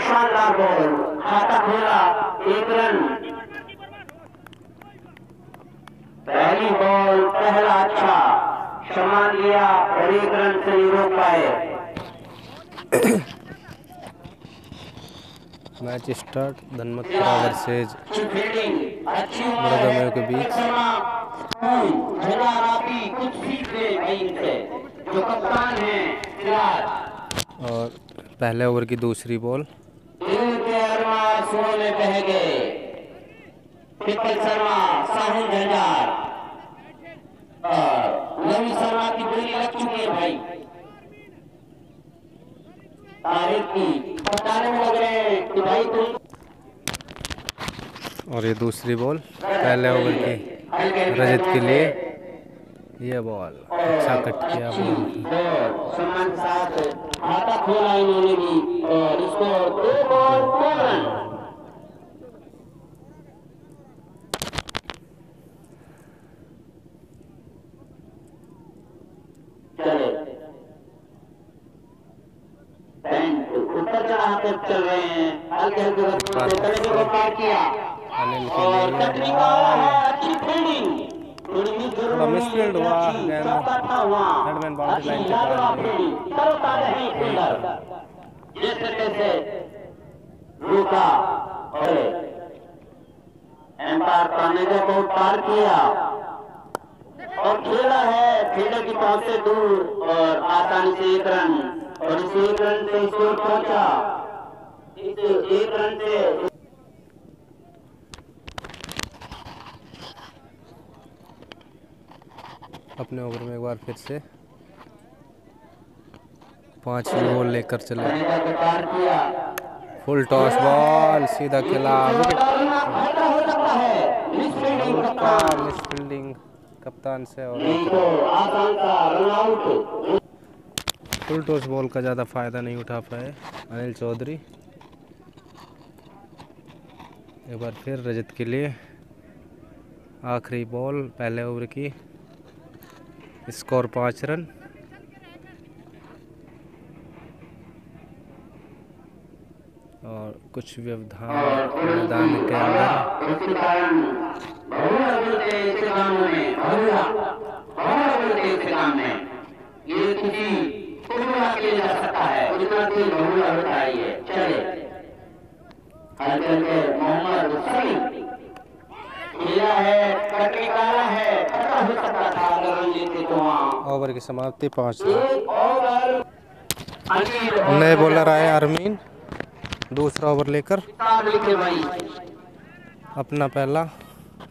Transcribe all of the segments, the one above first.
शानदार बॉल, खाता खोला, 1 रन। पहली बॉल पहला अच्छा सम्मान लिया और 1 रन से नहीं रोक पाए। मैच स्टार्ट धनमतपुरा वर्सेज बड़ौदा के बीच। कुछ सीख ले भाई इनसे, जो कप्तान है और पहले ओवर की दूसरी बॉल। सुनो में बह गए पिपल शर्मा, साहुल झंझार और रवि शर्मा की बोली लग चुकी है भाई। तारीख की बताने में लग रहे हैं कि भाई तुम। और ये दूसरी बॉल पहले ओवर की रजत के लिए। ये बॉल अच्छा कट किया बॉल सम्मान के साथ खाता खोला इन्होंने भी और इसको 2 बॉल 2 रन। चले पैंट ऊपर चढ़ाकर चल रहे हैं, हल्के हल्के गति को पार किया और कटनी का है अच्छी फील्डिंग। थोड़ा मिसफील्ड हुआ, हेडमैन बाउंड्री लाइन के पार जैसे तैसे रुका और एम्पायर मैनेजर को पार किया और खेला है फील्डर की पहुंच से दूर और आसानी से 1 रन और इस 1 रन से स्कोर पहुंचा। इस 1 रन से अपने ओवर में एक बार फिर से 5 बॉल लेकर चले। फुल टॉस बॉल सीधा खेला, मिस फील्डिंग कप्तान से और फुल टॉस बॉल का ज़्यादा फायदा नहीं उठा पाए अनिल चौधरी। एक बार फिर रजत के लिए आखिरी बॉल पहले ओवर की। Score 5 run. और कुछ व्यवधान मैदान के अंदर। ये किसी के जा सकता है, मोहम्मद खेला है, कटनी काला है, पता हो सकता था अगर रन लेते तो वहाँ। ओवर की समाप्ति 5 रन। नए बॉलर आए अरमीन दूसरा ओवर लेकर अपना पहला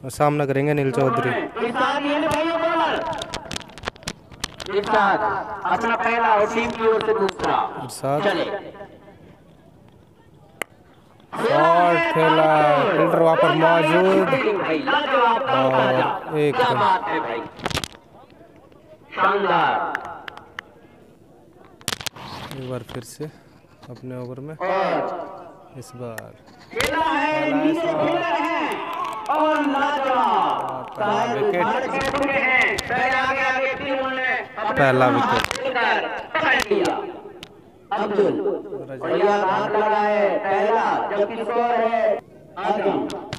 सामना करेंगे अनिल चौधरी। अपना पहला और टीम की ओर से दूसरा शॉट खेला, फील्डर वहाँ पर मौजूद और 1 रन। एक बार फिर से अपने ओवर में इस बार पहला विकेट।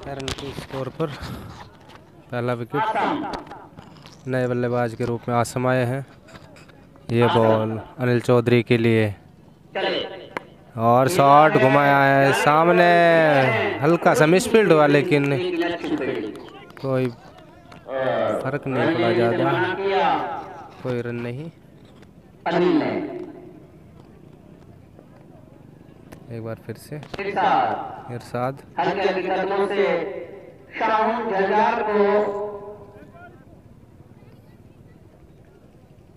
रन के स्कोर पर पहला विकेट नए बल्लेबाज के रूप में आसमाए हैं। ये बॉल अनिल चौधरी के लिए और शॉट घुमाया है सामने, हल्का सा मिसफील्ड हुआ लेकिन कोई फर्क नहीं पड़ा ज़्यादा, कोई रन नहीं। एक बार फिर से इरशाद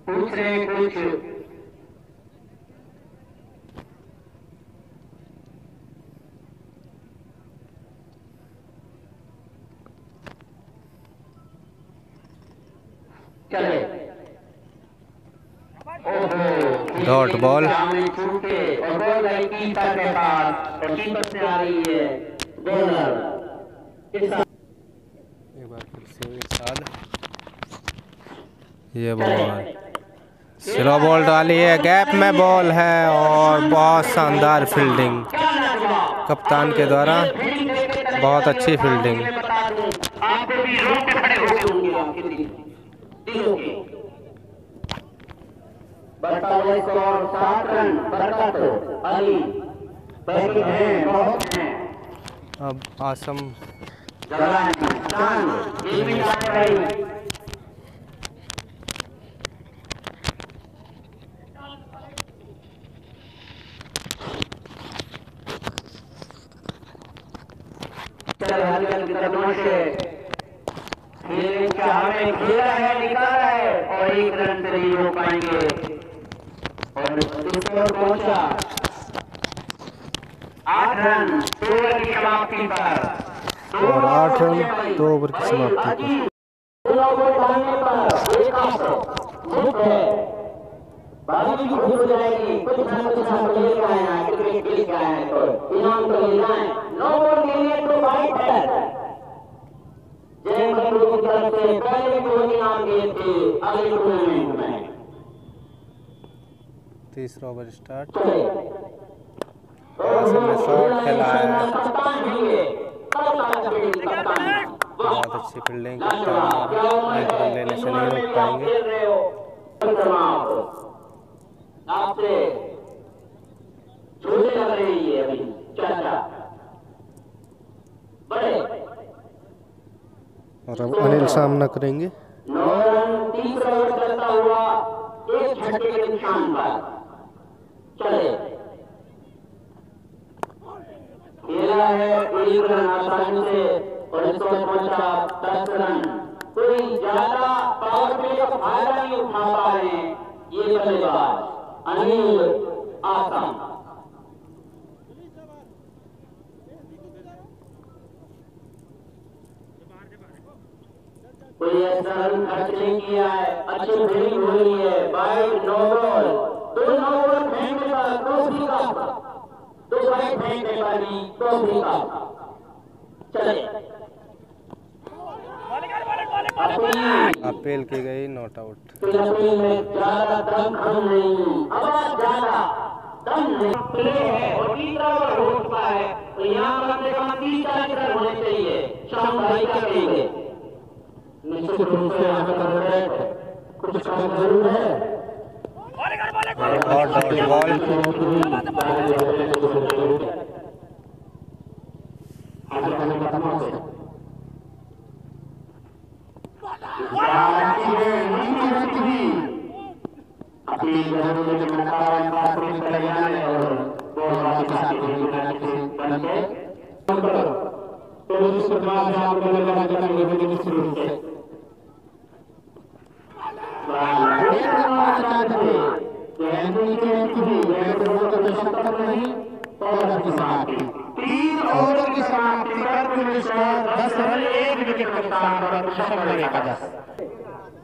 पूछ रहे कुछ चले डॉट बॉल एक बार फिर से इरशाद, ये बॉल स्लो बॉल डाली है, गैप में बॉल है और बहुत शानदार फील्डिंग। कप्तान के द्वारा बहुत अच्छी फील्डिंग। आपको भी रोक के खड़े होके होंगे आपके दिलों के। 42 रन बरकत अली पैकेट हैं, बहुत हैं। अब आसम ये भी भाई खेला है, निकाला है और 1 रन से नहीं हो पाएंगे और स्कोर पहुंचा 8 रन 2 ओवर की समाप्ति पर और 8 रन 2 ओवर की समाप्ति पर बाजी भी खुश हो जाएगी। कुछ हम खेल रहे हैं, क्रिकेट खेल रहे हैं तो इनाम तो मिल जाए। 9 ओवर के लिए तो वाइट है जय बंधु की तरफ से पहले को इनाम दिए थे अगले टूर्नामेंट में। तीसरा ओवर स्टार्ट। आसम ने शॉट खेला है, बहुत अच्छी फील्डिंग करता है, 1 रन लेने से नहीं रोक पाएंगे। आपसे छोटे लग रही है अभी चाचा बड़े। और अब अनिल सामना करेंगे। 9 रन 30 ओवर चलता हुआ 1 छक्के के निशान पर चले। खेला है 1 रन आसानी से और इसको पहुंचा 10 रन। कोई ज्यादा पावर प्ले का फायदा नहीं उठा पा रहे हैं ये बल्लेबाज अनिल आसम। कोई ऐसा रन खर्च नहीं किया है, अच्छी फील्डिंग हुई है। वाइड 9 बॉल 2 9 ओवर फेंकने पर ट्रॉफी का 2 वाइड फेंकने पर भी ट्रॉफी का चले। अपील की गई, नॉट आउट। अपील में ज्यादा दम खम नहीं, आवाज ज्यादा दम नहीं प्ले है और तीसरा ओवर हो चुका है तो यहाँ कम से कम 30-40 रन होने चाहिए। शाम भाई क्या कहेंगे? निश्चित रूप से यहाँ पर कुछ कम जरूर है।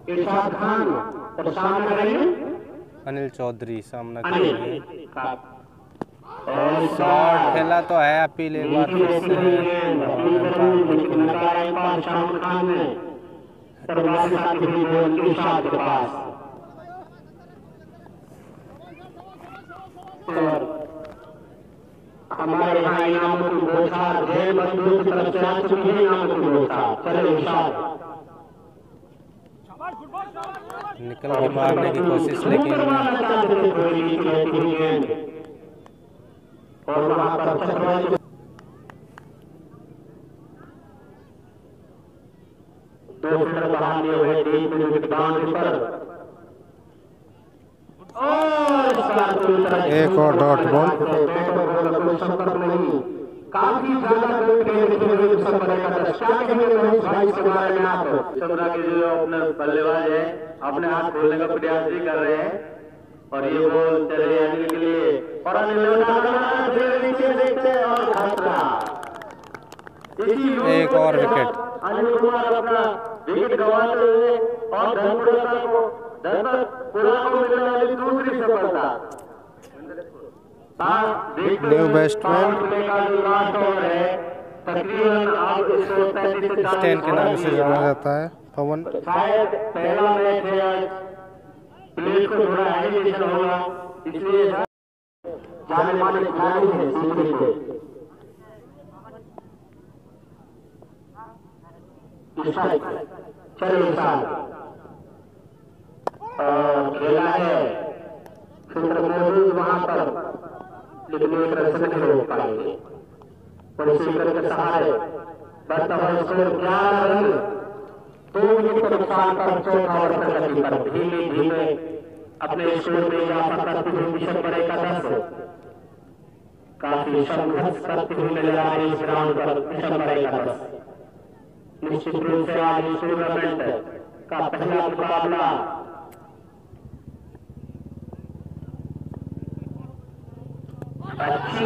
इरशाद खान तो सामना करेंगे, अनिल चौधरी सामना करेंगे। और शॉट खेला तो है, अपील एक बार फिर से हमारे यहाँ इनामों की बौछार जय बंधु की तरफ से आ चुकी है। इनामों की बौछार चले इरशाद निकल के मारने की कोशिश, लेकिन और वहां पर दो फील्डर बहाने हुए 3 मिनट बाउंड्री पर और एक और डॉट बॉल। कोई संपर्क नहीं, काफी ज्यादा क्या कहेंगे महेश भाई इस बारे में? आप के जो अपने बल्लेबाज है अपने हाथ खोलने का प्रयास भी कर रहे हैं और ये बॉल चले अनिल के लिए और एक और विकेट। अनिल कुमार अपना विकेट गंवाते हुए और धनपुरा को मिलने वाली दूसरी सफलता। न्यू बैट्समैन स्टैन के नाम से जाना जाता है पवन। शायद पहला मैच है आज, प्लेस को थोड़ा एजुकेशन होगा इसलिए जाने माने खिलाड़ी है सीखने के चलिए साल और खेला है फिल्डर मौजूद वहां पर, लेकिन एक रन से नहीं रोक पाएंगे। और इसी के सहारे बढ़ता हुआ स्कोर 11 रन, 2 विकेट के नुकसान पर चौथा ओवर प्रगति पर धीमे धीमे अपने स्कोर में इजाफा करते हुए मिशन बड़े का 10 काफी संघर्ष करते हुए नजर आ रही इस ग्राउंड पर मिशन बड़े का 10। निश्चित रूप से आज इस टूर्नामेंट का पहला मुकाबला अच्छी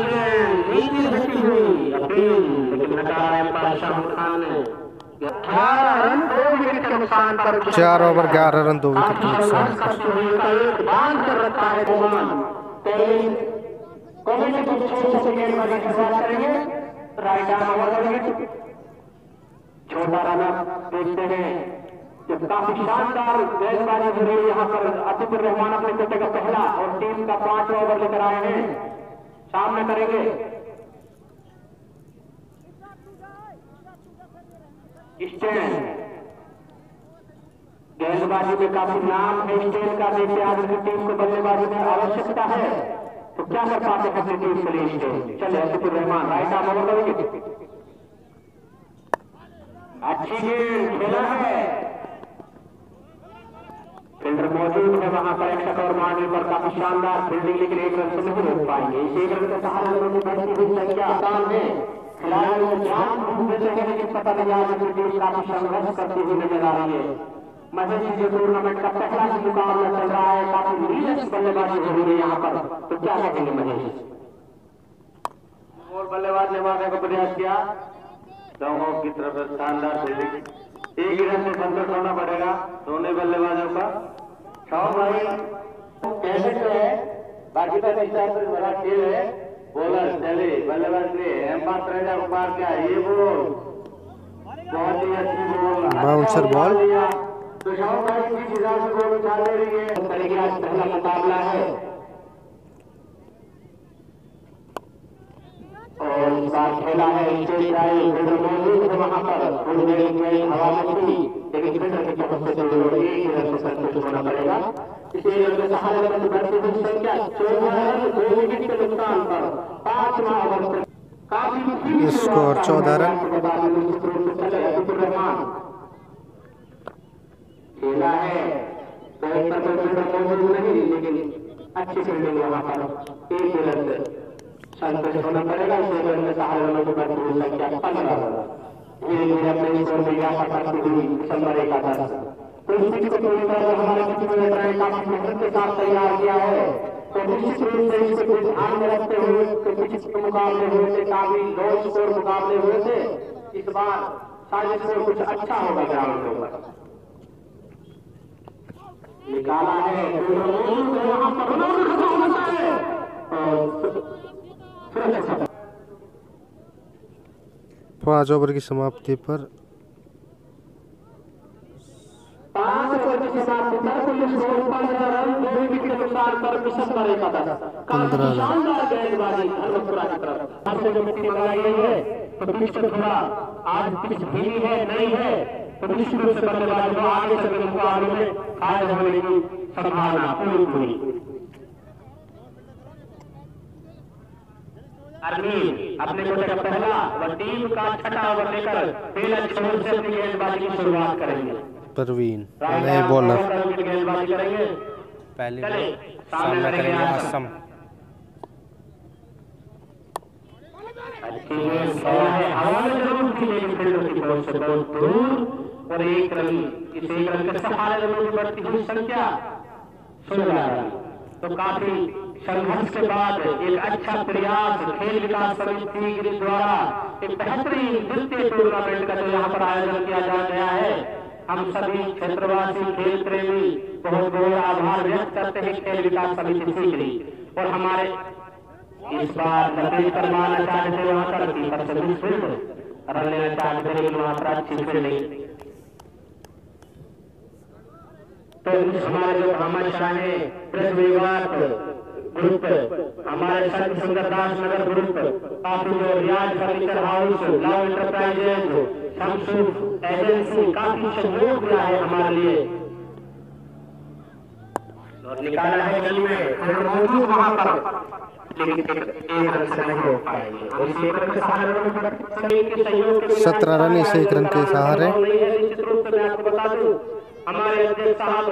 नीति घटी हुई अपील, लेकिन नकारा एम्पायर शाहरुख खान ने 11 रन 2 विकेट के नुकसान पर 4 ओवर 11 रन 2 विकेट के नुकसान पर बांध कर रखा है कमेटी सेकंड वाली की शुरुआत करेंगे। राइट आर्म ओवर छोटा रन देखते हैं कि काफी शानदार गेंदबाजी हो रही है यहाँ पर। अतिकुर रहमान अपने कोटे का पहला और टीम का 5वां ओवर लेकर आए हैं, सामने करेंगे स्टैंड। गेंदबाजी में काफी नाम है स्टैंड का, देखते आज की टीम को बल्लेबाजी में आवश्यकता है तो क्या कर पाते हैं अपनी टीम के लिए स्टैंड। चले Atikur Rahman right arm over करेंगे, अच्छी गेंद खेला है, फील्डर मौजूद है वहां पर, एक और मारने पर काफी शानदार फील्डिंग, लेकिन एक रन से नहीं रोक पाएंगे। इस एक रन के सहारे उन्होंने बढ़ती हुई संख्या आसान है, खिलाड़ियों को जान ढूंढ देते हैं, लेकिन पता नहीं आज की टीम काफी संघर्ष करती हुई नजर आ रही है। महेश जी टूर्नामेंट का पहला ही मुकाबला चल रहा है, काफी नीरस बल्लेबाजी हो रही है यहाँ पर, तो क्या कहेंगे महेश? और बल्लेबाज ने मारने का प्रयास किया, दोनों की तरफ शानदार फील्डिंग, एक ही रन से संतोष होना पड़ेगा दोनों बल्लेबाजों का। शाह भाई कैसे तो है, बाकी तो बड़ा खेल है, बॉलर चले बल्लेबाज ने एम्पायर रेजा को पार किया, ये बॉल बहुत ही अच्छी बॉल, बाउंसर बॉल। तो शाह भाई की फिजा से बॉल उठा ले रही है। इस तरीके का पहला मुकाबला है और इस बार खेला है स्टेज ड्राइव, फील्डर मौजूद है वहां पर, थोड़ी देर में हवा में थी, लेकिन फील्डर की तरफ से जरूर एक रन से संतुष्ट होना पड़ेगा। इसी रन के सहारे रन बढ़ती हुई संख्या 14 रन 2 विकेट के नुकसान पर 5वां ओवर काफी स्कोर 14 रन। खेला है फील्डर मौजूद नहीं, लेकिन अच्छी फील्डिंग वहां पर, एक रन से संतुष्ट होना पड़ेगा। इस रन के सहारे रनों की बढ़ती हुई संख्या 15 रन, धीरे धीरे अपने स्कोर में इजाफा करती हुई दिसंबर 11 तो इस पिच को पूरी तरह हमारे पिच में काफी मेहनत के साथ तैयार किया है, तो निश्चित रूप से इसे कुछ ध्यान में रखते हुए पिच के मुकाबले हुए थे, काफी लो स्कोर मुकाबले हुए थे, इस बार शायद स्कोर कुछ अच्छा होगा ग्राउंड के ऊपर। निकाला है वहां पर 5 ओवर की समाप्ति पर 5 ओवर की समाप्ति पर 15 रन 2 विकेट के नुकसान पर मिशन बड़े का 15 शानदार गेंदबाजी धर्मपुरा की तरफ से जो मिट्टी लगाई गई है, तो पिच पर थोड़ा आज पिच धीमी है नहीं है, तो निश्चित रूप से बल्लेबाज को आगे चलकर मुकाबले में फायद होने की संभावना पूरी। अरमीन अपने कोटे का पहला व टीम का 6वां ओवर लेकर पहला छोर से अपनी गेंदबाजी की शुरुआत करेंगे। परवीन नए बॉलर गेंदबाजी करेंगे, पहले सामना करेंगे असम। अच्छी गेंद है, हवा में जरूर थी, लेकिन फील्डर की पहुंच से बहुत दूर और एक रन, इस एक रन के सहारे रनों की बढ़ती हुई संख्या 16 रन। तो काफी संघर्ष के बाद एक अच्छा प्रयास खेल विकास समिति द्वारा एक बेहतरीन द्वितीय टूर्नामेंट का जो यहाँ पर आयोजन किया जा गया है, हम सभी क्षेत्रवासी खेल प्रेमी बहुत बहुत आभार व्यक्त करते हैं खेल विकास समिति सीकरी। और हमारे इस बार लपेट कर मारना चाहते थे वहां पर कीपर से फील्ड रन लेना चाहते थे, लेकिन वहां पर अच्छी फील्डिंग, तो हमारे जो हमारे शाह प्रेस विभाग ग्रुप, हमारे संत सुंदरदास नगर ग्रुप, काफी जो Riyaz furniture house, love enterprises, शमसूफ एजेंसी काफी सहयोग दिया है हमारे लिए और निकाला है गली में फिर मौजूद वहां पर, लेकिन एक रन से नहीं हो पाएंगे और इस एक रन के सहारे 17 रन इस एक रन के सहारे। निश्चित रूप से मैं आपको बता दूं, हमारे अध्यक्ष साहब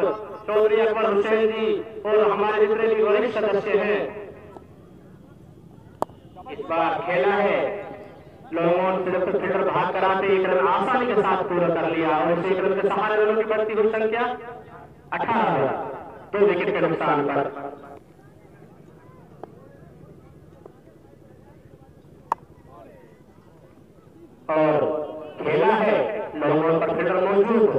चौधरी अकबर हुसैन जी और हमारे जितने भी वरिष्ठ सदस्य हैं, इस बार खेला है लोगों ने सिर्फ फील्डर भाग कराते एक रन आसानी के साथ पूरा कर लिया और इस एक रन के सहारे रनों की बढ़ती हुई संख्या 18, 2 विकेट के नुकसान पर। और खेला है लोगों पर फील्डर मौजूद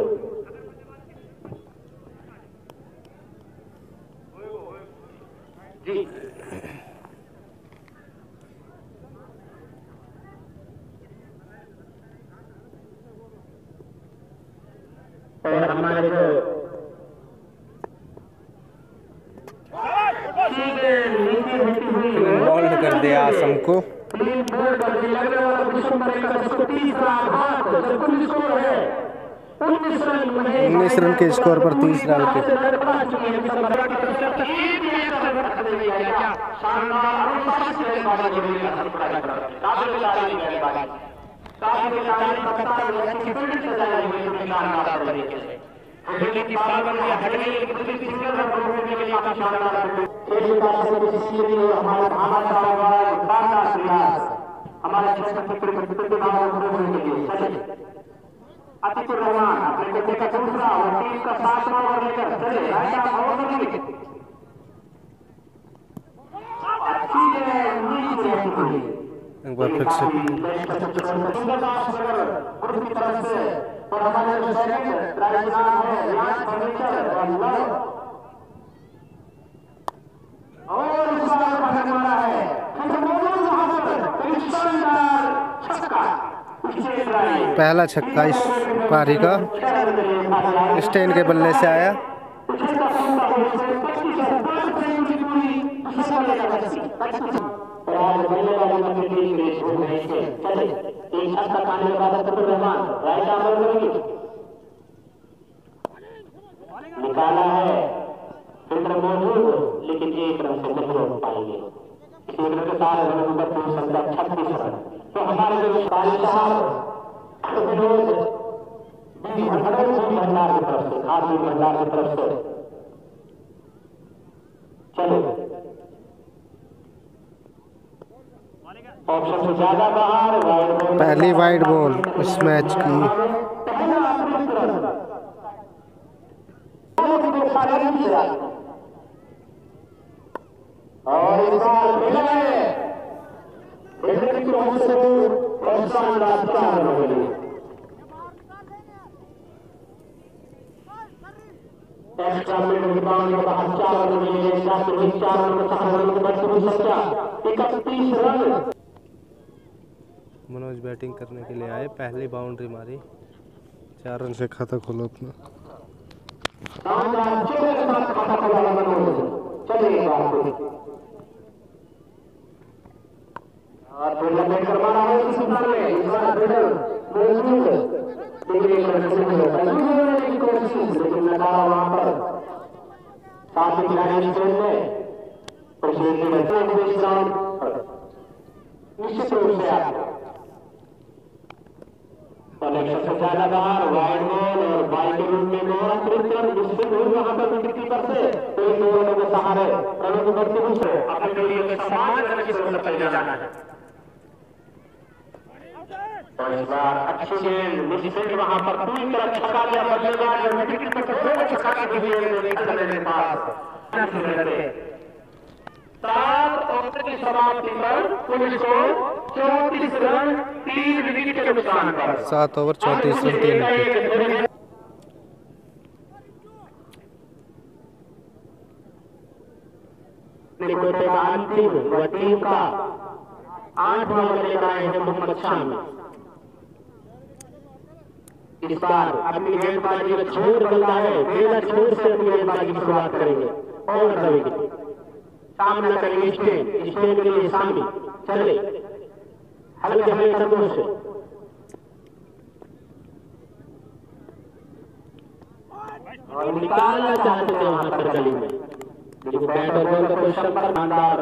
जी। और हमारे जो बॉल्ड कर दिया आसम को। 19 रन के स्कोर पर 30 रन के अतिकुर रहमान अपने बच्चे का दूसरा और टीम का 7वां ओवर लेकर चले एक बार फिर से और हमारे जो सेकंड राजस्थान है रियाज फर्नीचर और इस बार बढ़ने वाला है वहां पर शानदार छक्का, पहला छक्का इस पारी का स्टेन के बल्ले से आया। निकाला है फील्डर मौजूद लेकिन एक रन से नहीं हो पाएंगे, इस एक रन के साथ रन नंबर 36 रन। तो हमारे जो कारी साहब भंडार की तरफ से आदमी भंडार की तरफ से चलो ऑप्शन से ज्यादा बाहर पहली वाइड बॉल इस मैच की। और इस बार मिला है और शानदार 4 रनों के लिए एक्स्ट्रा मिनट के बाद के बाद 4 रन के लिए 4 रन के साथ रनों की बढ़ती हुई संख्या 31 रन। मनोज बैटिंग करने के लिए आए, पहली बाउंड्री मारी, 4 रन से खाता खोलो अपना। और फिर लेकर मारा है इस बार में इस बार फिल्डर मौजूद लेकिन की कोशिश लेकिन नकारा वहां पर साथ ही खिलाड़ी स्टेज में प्रसिद्ध निश्चित रूप से आप सबसे ज्यादा बाहर वाइड बॉल और बाई के रूप में निश्चित रूप वहां पर विकेट पर से एक दो रनों के सहारे रनों को बढ़ते हुए अपने टोली में सम्मान करने की जरूरत पड़ जाना है। और इस बार अच्छी गेंद निश्चित वहां पर पूरी तरह छक्का लिया बल्लेबाज और विकेट पर छक्का की मेरे पास 7 ओवर की समाप्ति पर पुलिस को 34 रन 3 विकेट के नुकसान पर 7 ओवर 34 रन 3 विकेट। अंतिम व टीम का 8वां ओवर लेकर आए हैं मोहम्मद शामी। इस बार अपनी गेंदबाजी में छोड़ बनता है, बिना छोड़ से अपनी गेंदबाजी की शुरुआत करेंगे और रवि सामना करेंगे स्टेन के लिए सामने चले हल्के हल्के कदमों से और निकालना चाहते थे वहां पर गली में, लेकिन बैट और बॉल का कोई संपर्क शानदार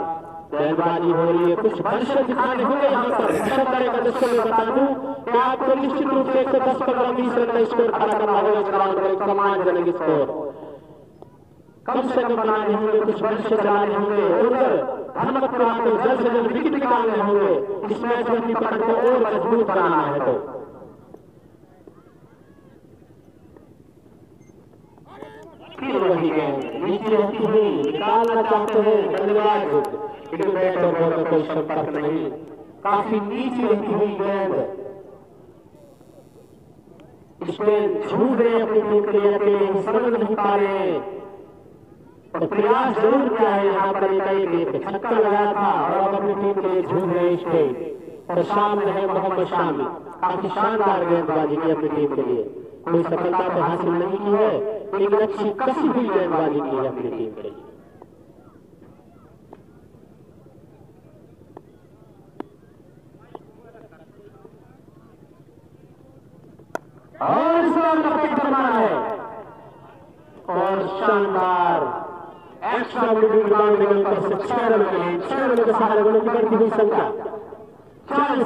गेंदबाजी हो रही है। कुछ भविष्य दिखाने होंगे यहाँ पर। करेगा जिसको मैं बता दूं कि आपको निश्चित रूप से 10, 15, 20 रन का स्कोर खड़ा करना होगा। इस ग्राउंड पर एक सम्मानजनक स्कोर कम से कम बनाने होंगे, कुछ भविष्य चलाने होंगे। उधर धर्मपुरा को जल्द से जल्द विकेट निकालने होंगे। इस मैच में अपनी पकड़ को और मजबूत बनाना है। तो फिर वही गेंद नीचे रहती हुई निकालना चाहते हैं बल्लेबाज, लेकिन बैट और बॉल का कोई संपर्क नहीं। काफी नीचे रहती हुई गेंद इसमें झूठ रहे अपनी टीम के लिए, अकेले समझ नहीं पा रहे और प्रयास जरूर किया है। यहाँ पर एक छक्का लगाया था और अब अपनी टीम के लिए झूठ रहे इसमें। और सामने है मोहम्मद शामी, काफी शानदार गेंदबाजी की अपनी टीम के लिए। कोई सफलता तो हासिल नहीं की है, लेकिन अच्छी कसी हुई गेंदबाजी की है अपनी टीम के लिए। और इसमें लपेट कर मारा है और शानदार एक्स्ट्रा मिडिल ग्राउंड में कर से 6 रन मिले। 6 रन के सहारे गोल की बढ़ती हुई संख्या।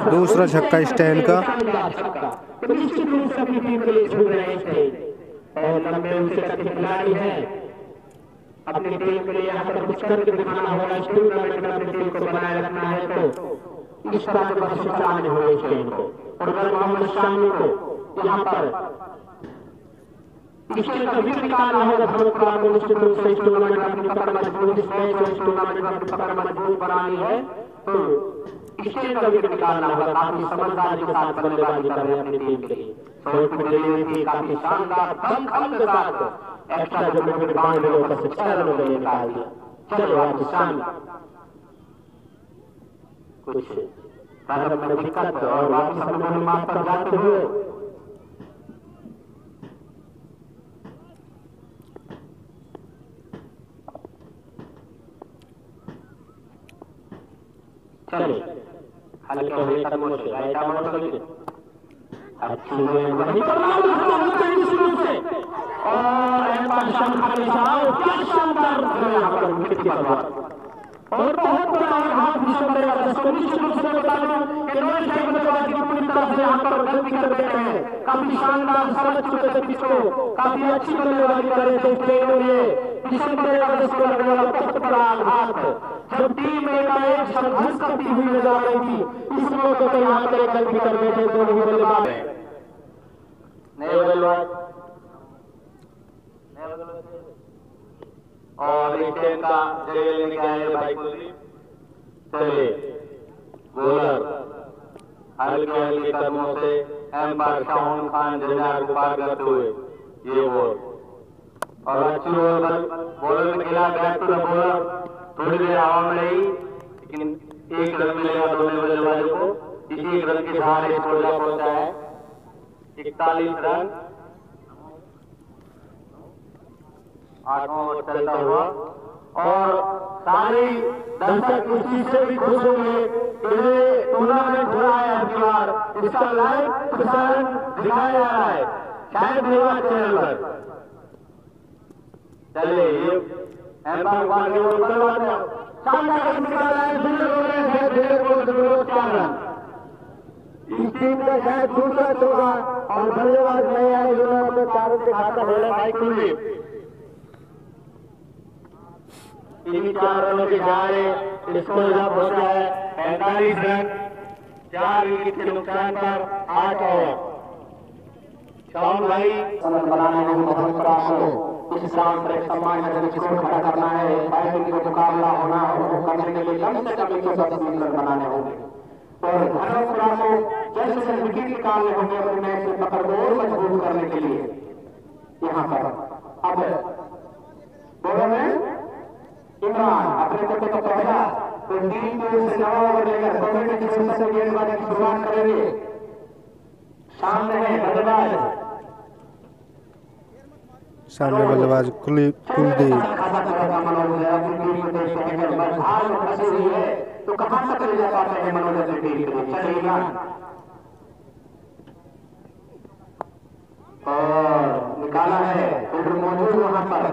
दूसरा छक्का स्टैन का। निश्चित रूप से अपनी टीम के लिए झूल रहे हैं स्टेन और लंबे ऊंचे कद खिलाड़ी हैं। अपनी टीम के लिए यहाँ पर कुछ करके दिखाना होगा। इस टूर्नामेंट में अपनी टीम को बनाए रखना है तो इस तरह के बस चलाने होंगे स्टेन को। और अगर मोहम्मद शामी को यहाँ पर स्टेन का विकेट निकालना होगा, धर्मपुरा को निश्चित रूप से इस टूर्नामेंट में अपनी पकड़ मजबूत, इस मैच और इस टूर्नामेंट में अपनी पकड़ मजबूत बनानी है तो स्टेन का विकेट निकालना होगा। काफी समझदारी के साथ बल्लेबाजी कर रहे हैं अपनी टीम के लिए। शॉट में डिलीवरी थी काफी शानदार दमखम के साथ। एक्स्ट्रा जो विकेट बाउंड्री ऊपर से 6 रन में निकाल दिया। चलो वापस शामी कुछ प्रारंभ में दिक्कत और वापस अपने मार्ग पर जाते हुए चले हल्के हुए कदमों से राइट आउट कर दीजिए। अच्छी गेंद वहीं पर शुरू से और एम्पायर शानदार साहब क्या शानदार यहाँ पर विकेट की बर्बाद और बहुत बड़ा हाथ विश्व करेगा। दस्तों निश्चित रूप से बता दूं कि नॉन स्ट्राइक बल्लेबाज की पूरी तरह से यहाँ पर गलती कर बैठे हैं। काफी शानदार समझ चुके थे पिच को, काफी अच्छी बल्लेबाजी कर रहे थे स्टेन और ये जिसमें करेगा दस्तों लगने वाला बहुत बड़ा आघात। जब टीम में एक संघर्ष करती हुई नजर आ रही थी, इस मौके पर यहाँ पर गलती कर बैठे दोनों ही बल्लेबाज। नए बल्लेबाज और स्टेन का जगह लेने के आए भाई कुलदीप। चलिए बॉलर हल्के हल्के कदमों से एम्पायर शाहून खान जजार को पार करते हुए ये बॉल और अच्छी बॉलर में खिला बैक टू द बॉलर। थोड़ी देर हवा में रही लेकिन 1 रन मिलेगा दोनों बल्लेबाजों को। इसी 1 रन के सहारे स्कोर पहुंचा है 41 रन। 8वां ओवर चलता हुआ और सारे दर्शक इस चीज से भी खुश होंगे कि ये टूर्नामेंट हो रहा है अगली बार। इसका लाइव प्रसारण दिखाया जा रहा है शायद मेरा चैनल पर। चलिए ये एम्पायर बार के ओर बल्लेबाज शानदार रन निकाला है। सुंदर हो रहे हैं धीरे को जरूरत 4 रन। इस टीम का शायद दूसरा होगा और बल्लेबाज नहीं आए जिन्होंने अपने 4 रन के खाता बोला भाई कुलदीप। इन 4 रनों के सहारे स्कोर पहुंचा है 45 रन। 4 विकेट के नुकसान पर 8 ओवर। शाम भाई बनाने में धर्मपुरा को इस ग्राउंड पर एक सम्मानजनक स्कोर खड़ा करना है। फाइनल का मुकाबला होना करने के लिए कम से कम 110 रन बनाने होंगे और धर्मपुरा को जल्द से विकेट निकालने होंगे अपने मैच में पकड़ को और मजबूत करने के लिए। यहाँ पर अब बॉलर में इमरान अपने को तो पहला तो टीम को से 9 ओवर लेकर कम्युनिटी सेंटर गेंदबाजी की शुरुआत करेंगे। सामने है बल्लेबाज सामने बल्लेबाज कुलदीप। देखते हैं अगर मझधार में फंसी हुई है तो कहां तक ले जा पाते हैं मनोरंजन की टीम के लिए। चलेगा और निकाला है फिर मौजूद वहां पर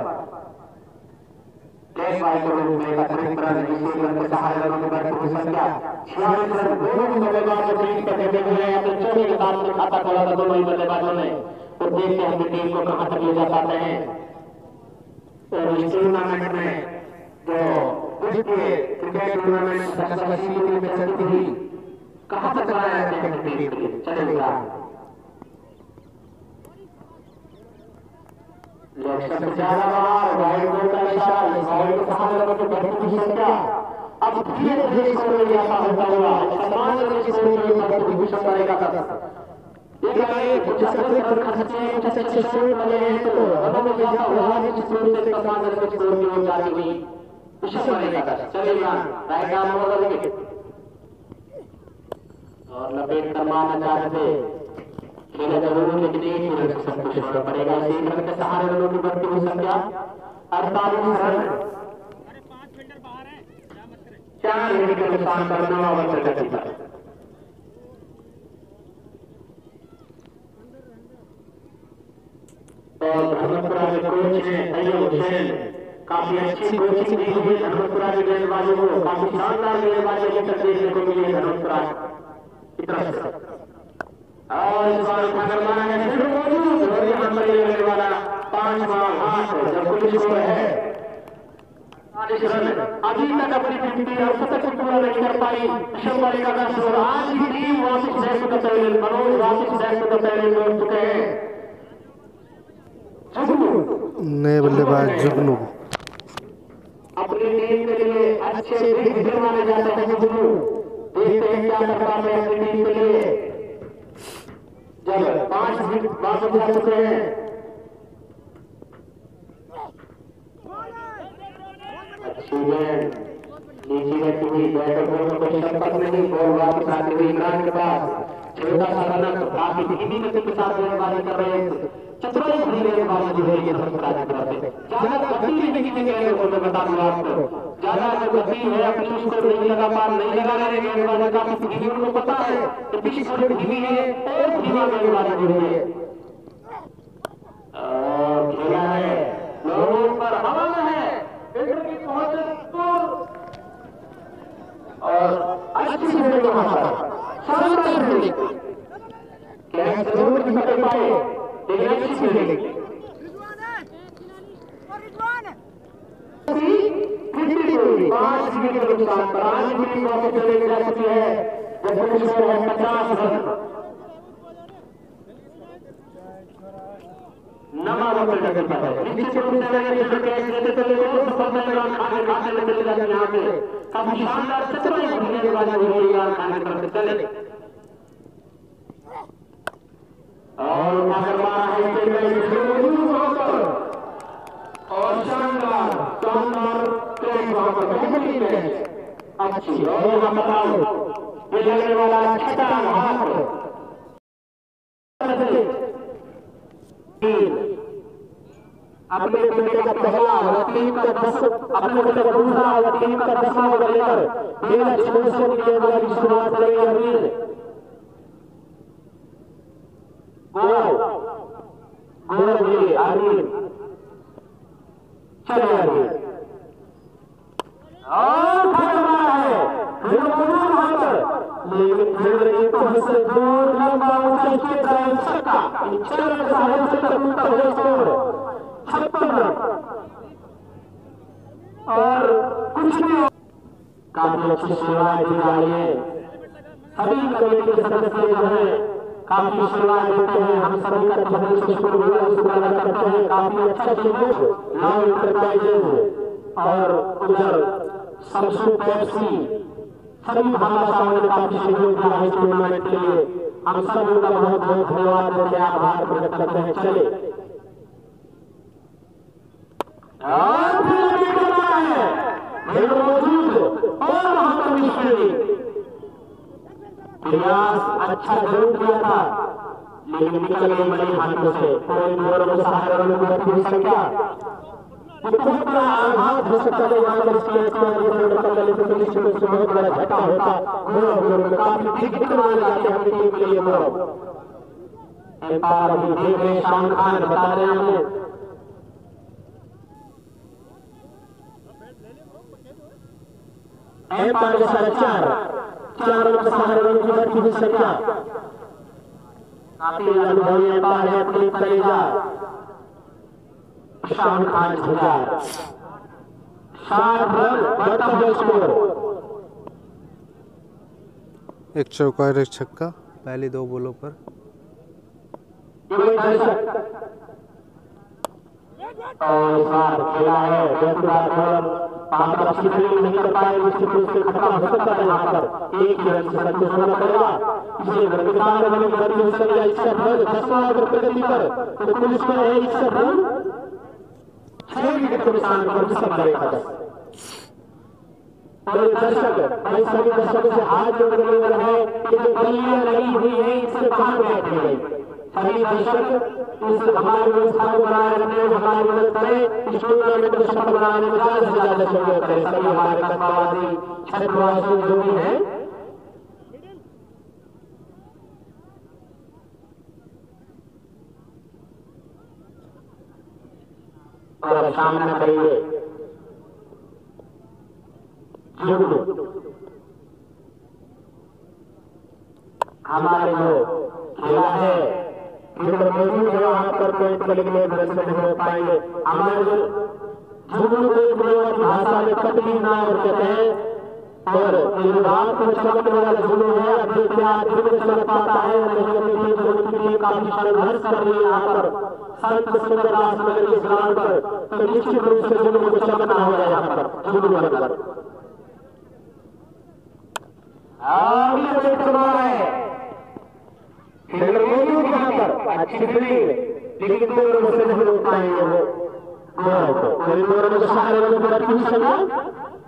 कैश बाइक के रूप में एक अतिरिक्त रन इसी रन के सहारे रनों में बढ़ती हुई संख्या 46 रन दोनों बल्लेबाज को टीम का देते हुए अपने चौथे के साथ में खाता खोला था दोनों ही बल्लेबाजों ने। तो देखते हैं कि टीम को कहां तक ले जा पाते हैं और इस टूर्नामेंट में जो विश्व क्रिकेट टूर्नामेंट सक्सेसफुली में चलती हुई कहां तक लाया जाते हैं टीम के लिए। चलेगा सबसे ज्यादा बार वाइड बॉल का इशारा इस वाइड के सहारे रनों की बढ़ती हुई संख्या अब धीरे धीरे स्कोर में इजाफा होता हुआ समान रन स्कोर में बढ़ती हुई संख्या का एक कुछ अच्छे रन खर्चे कुछ अच्छे शॉट लगे हैं तो रनों में इजाफा हुआ है जिसमें से समान रन स्कोर की ओर जाती हुई विषय बनेगा। चलेगा राइट आर्म ओवर विकेट और लपेट कर मारना चाहते थे खेला जरूर लेकिन एक ही रन से सब कुछ होना पड़ेगा। एक रन के सहारे रनों की बढ़ती हुई संख्या 48 रन 4 विकेट के नुकसान पर 9 ओवर तक गति पर। और धर्मपुरा के कोच ने अय्यूब हुसैन काफी अच्छी कोचिंग दी हुई धर्मपुरा के गेंदबाजों को काफी शानदार गेंदबाजी देखने को मिली है धर्मपुरा की तरफ से। और इस बार उठाकर मारा है फिर मौजूद और यहाँ पर ये लगने वाला 5वां हाथ जब पुलिस को है 40 रन अभी तक अपनी 50 और 70 पूरा नहीं कर पाई शंबरी का 10 और आज ही टीम वापस बैक टू द पहले मनोज वापस बैक टू द पहले लौट चुके हैं। नए बल्लेबाज जुगनू अपनी टीम के लिए अच्छे बिग माने जाते हैं जुगनू। देखते हैं क्या कर पाते हैं अपनी टीम के लिए जब 5 विकेट वापस जा चुके हैं। अच्छी गेंद नीचे रहती हुई बैटर बॉल में कोई संपर्क नहीं बॉल वापस आती हुई इमरान के पास छोटा सा रनर काफी धीमी गति के साथ गेंदबाजी कर रहे हैं। चतुराई भरी गेंदबाजी हो रही है धर्मपुरा की तरफ से। ज्यादा गति भी नहीं है मैं बता दूं आपको ज्यादा गति है अपनी उसको नहीं लगातार नहीं लगा रहे गेंदबाजी काफी धीमी उनको पता है कि पिच थोड़ी धीमी है और धीमी गेंदबाजी हो रही है और खेला है लोगों पर हवा है फील्डर की पहुंच और अच्छी फील्डिंग वहां पर शानदार फील्डिंग कैच जरूर नहीं कर पाए लेकिन अच्छी फील्डिंग 5 विकेट के नुकसान पर आज भी टीम वापस चले जा चुकी है जब पुलिस को है 50 रन 9 ओवर तक चलता है। निश्चित रूप से अगर ये कैच लेते चले तो सफलता के बाद खाने खाते में चले जाते यहाँ पे काफी शानदार चतुराई भरी गेंदबाजी हो रही है खाने की तरफ से चले और उठाकर मारा है और शानदार कैच वहां पर बेहतरीन कैच अच्छी और यहाँ बताओ ये लगने वाला छठा हाथ अपने बेटे का पहला और टीम का 10 अपने बेटे का दूसरा और टीम का 10वां ओवर लेकर बेहद इमोशन की गेंदबाजी की शुरुआत करेंगे अमीर गोल भी अमीर चले अमीर और मारा है फिर वहां पर लेकिन फिर एक से दूर लंबा ऊंचा ड्राइव छक्का 6 रन का है तक उल्टा हो स्कोर 56 रन और कुछ नहीं काफी अच्छी सेवाएं दी जा रही है। सभी कमेटी के सदस्य जो है काफी सेवाएं देते हैं। हम सभी का चैनल से शुक्रिया करते हैं। काफी अच्छा सहयोग नाउ इंटरप्राइजेज और उधर सबसू पेप्सी सभी भाषाओं ने काफी सहयोग दिया है टूर्नामेंट के लिए। हम सब उनका बहुत बहुत धन्यवाद देते हैं आभार प्रकट करते हैं। चले मौजूद और वहां पर प्रयास अच्छा जरूर किया था लेकिन निकल गई बड़े हाथों से कोई गोल के सहारे रनों की बढ़ती हुई संख्या बहुत बड़ा आघात हो सकता है यहाँ पर इसकी बहुत बड़ा झटका होता है, काफी दिक्कत माने जाते हैं अपनी टीम के लिए। एम्पायर अभी देख रहे हैं, शान खान बता रहे हैं हमें एम्पायर के सारे चार रन सहारे रन की बढ़ती हुई संख्या। काफी अनुभवी एम्पायर है अपनी कलेजा शान खान हजार 60 रन बढ़ता हुआ स्कोर। एक चौका और एक छक्का पहली 2 बॉलों पर। और इस बार खेला है वहां पर अच्छी फील्डिंग नहीं कर पाए, निश्चित रूप से खतरा हो सकता है यहाँ पर। एक ही रन से संतोष होना पड़ेगा, इसलिए बरकरार रन की बढ़ती हुई संख्या 61 रन 10 अगर प्रगति पर तो पुलिस पर है 61 रन 6 विकेट के निशान पर सब करेगा। और दर्शक भाई सभी दर्शकों से हाथ जोड़ने वाला है कि जो गलियां लगी हुई है इससे बाहर बैठ गई। सभी दर्शक इस हमारी व्यवस्था को बनाए रखने में हमारी मदद करें, इस टूर्नामेंट को सफल बनाने में ज्यादा से ज्यादा सहयोग करें। सभी हमारे कस्बावासी छठवासी जो भी है और सामना करेंगे हमारे जो खेला है मौजूद है वहां पर पॉइंट को लिखने नहीं हो पाएंगे। हमारे जो झुगनू को भाषा में कटली नावर कहते हैं और रात में चमकने वाला झुगनू है। अब देखिए आज झुगनू चमक पाता है नहीं अपनी टीम काफी संघर्ष कर रही है यहाँ पर संत सुंदरदास नगर के ग्राउंड पर, तो निश्चित रूप से झुगनू को चमकना होगा यहाँ पर झुगनू नगर मौजूद यहाँ पर अच्छी फील्डिंग, लेकिन 2 रनों से नहीं रोक पाएंगे वो 2 रनों के सहारे रनों की बढ़ती हुई संख्या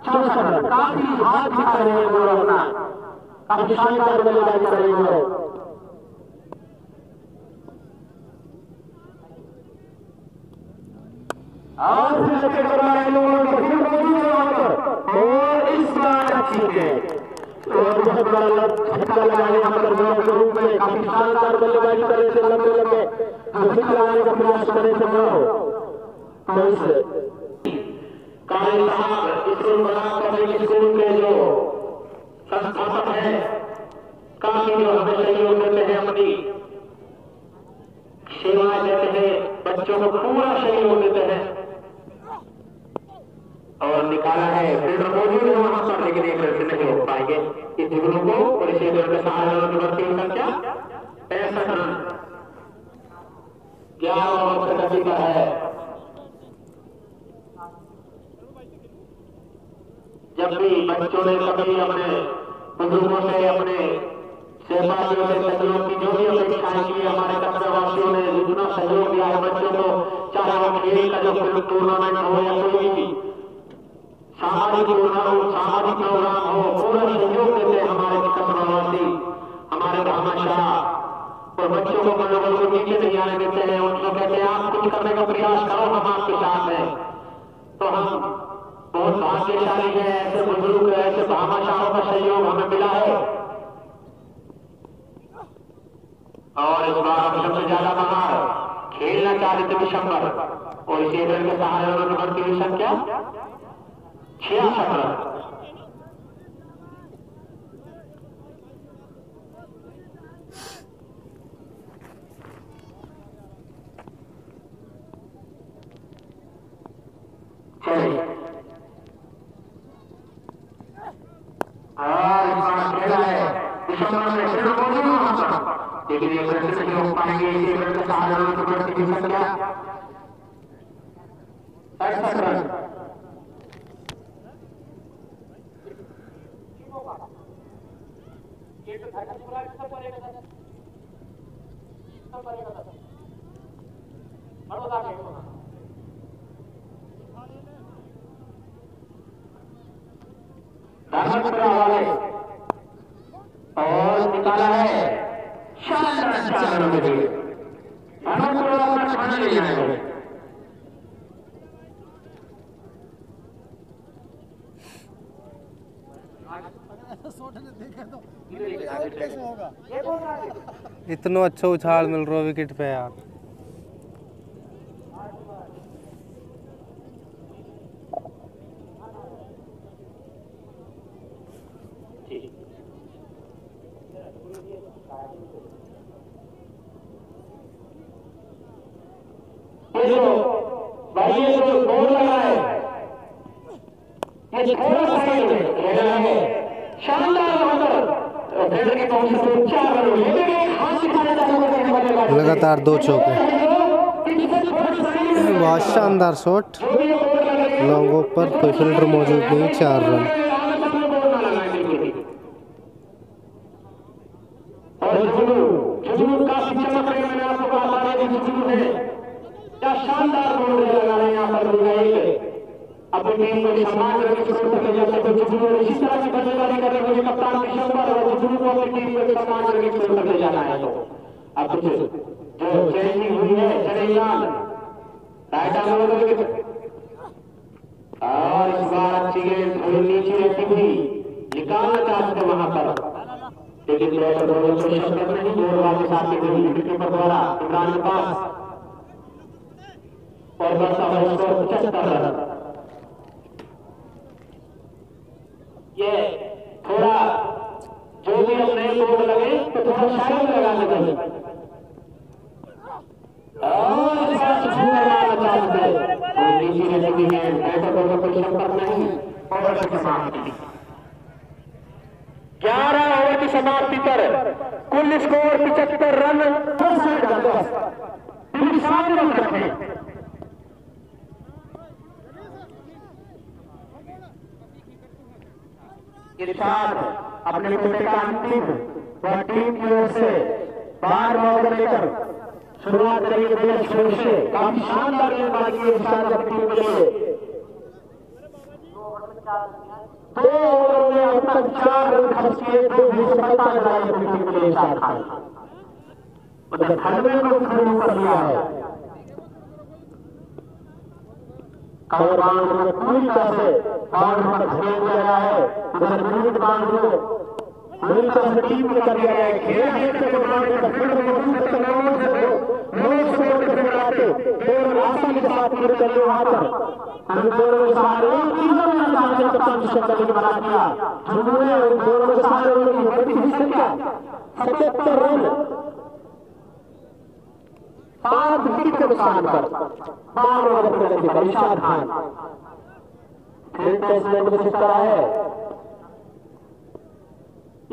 64 रन। काफी हाथ दिखा रहे हैं वो अपना, काफी शानदार बल्लेबाजी कर रहे हैं और फिर विकेट करवा रहे लोगों को फिर मौजूद है वहां पर और इस बार अच्छी है और बहुत बड़ा झटका लगाने यहाँ पर बॉलर के रूप में काफी शानदार बल्लेबाजी कर रहे थे। लंबे लंबे जो हिट लगाने का प्रयास कर रहे थे तो इस काली साहब स्कूल बना पब्लिक स्कूल के जो संस्थापक है काफी जो हमें सहयोग देते हैं, अपनी सेवाएं देते हैं, बच्चों को पूरा सहयोग देते हैं और निकाला है फील्डर मौजूद है वहां पर, लेकिन एक रन से नहीं हो पाएंगे इस झुगनू को और इसे के सहारे रन की बढ़ती हुई संख्या 65 रन 11 ओवर प्रगति का है। जब भी बच्चों ने कभी अपने बुजुर्गों से अपने सहपाठियों से सहयोग की जो भी अपेक्षाएं की, हमारे कस्बावासियों ने जितना सहयोग दिया है बच्चों को, चाहे वो खेल का जो टूर्नामेंट हो या कोई भी सामाजिक प्रोग्राम हो, पूरा सहयोग देते हैं हमारे कस्बावासी, हमारे भामाशाह और बच्चों को मनोबल को नीचे नहीं आने देते हैं। उनको कहते हैं आप कुछ करने का प्रयास करो, हम आपके साथ हैं। तो हम बहुत भाग्यशाली है, ऐसे बुजुर्ग ऐसे भामाशाहों का सहयोग हमें मिला है और इस बार सबसे ज्यादा बाहर खेलना चाहते थे विशंबर और इसी रन के सहारे रन बढ़ती हुई संख्या 66 रन। और इस बार खेला है विशंबर में फिर मौजूद वहां पर, लेकिन एक रन से नहीं हो पाएंगे इसी रन के सहारे रन बढ़ती हुई संख्या 68 रन। वाले और निकाला है शानदार 4 रनों के लिए खाने नहीं आए इतना अच्छा उछाल मिल रहा विकेट पे यार। भाई ये जो गोल लगा है ये थोड़ा सा साइड लगा है, शानदार लगातार 2 चौके, बहुत शानदार शॉट, लॉन्ग ऊपर, कोई फील्डर मौजूद नहीं, 4 रन। शानदार गोल लगा रहे हैं यहाँ पर अपनी टीम को सम्मान करके छोड़ करके जाते हैं। जुगनू इस तरह की बल्लेबाजी करने वाले कप्तान विशंबर और जुगनू को अपनी टीम को सम्मान करके छोड़ करके जाना है। तो अब कुछ जो चेंजिंग हुई है चलेयान राइट आर्म और इस बार अच्छी गेंद थोड़ी नीचे रहती हुई निकालना चाहते वहां पर, लेकिन बैटर दोनों को शक्कर नहीं, दो वापस आती हुई विकेटकीपर द्वारा इमरान के पास और बढ़ता हुआ स्कोर 75 रन। ये थोड़ा जो भी अपने बोर्ड लगे तो थोड़ा शायद लगाने चाहिए और इस बार लगाना चाहते हैं नीचे लगी है बैटर दोनों को शक्कर नहीं। ओवर की समाप्ति 11 ओवर की समाप्ति पर कुल स्कोर 75 रन। इरशाद अपने कोटे का अंतिम वह टीम की ओर से 12 ओवर लेकर शुरुआत करेंगे बेस्ट छोर से। काफी शानदार गेंदबाजी इरशाद अपनी टीम के लिए। 2 ओवरों में अब तक 4 रन खर्च किए, 2 विफलता लगाई अपनी टीम के लिए इरशाद खान। मतलब 98 को खत्म कर लिया है। कवर बाउंड में पूरी तरह से बाउंड पर खेल दिया गया है। उधर मिनट बाउंड को पूरी तरह से टीम में कर दिया गया है। खेल खेलते को बाउंड का फील्ड मौजूद है, नौ स्कोर के बनाते और आसानी के साथ पूरे कर लिया वहां पर इन दोनों के सहारे तीनों में चाहते कप्तान विशंबर ने बना दिया। जुगनू ने इन दोनों के सहारे उन्होंने बड़ी ही संख्या 77 रन 5 विकेट के नुकसान पर 12 ओवर प्रगति पर इरशाद खान फील्ड प्लेसमेंट में किस तरह है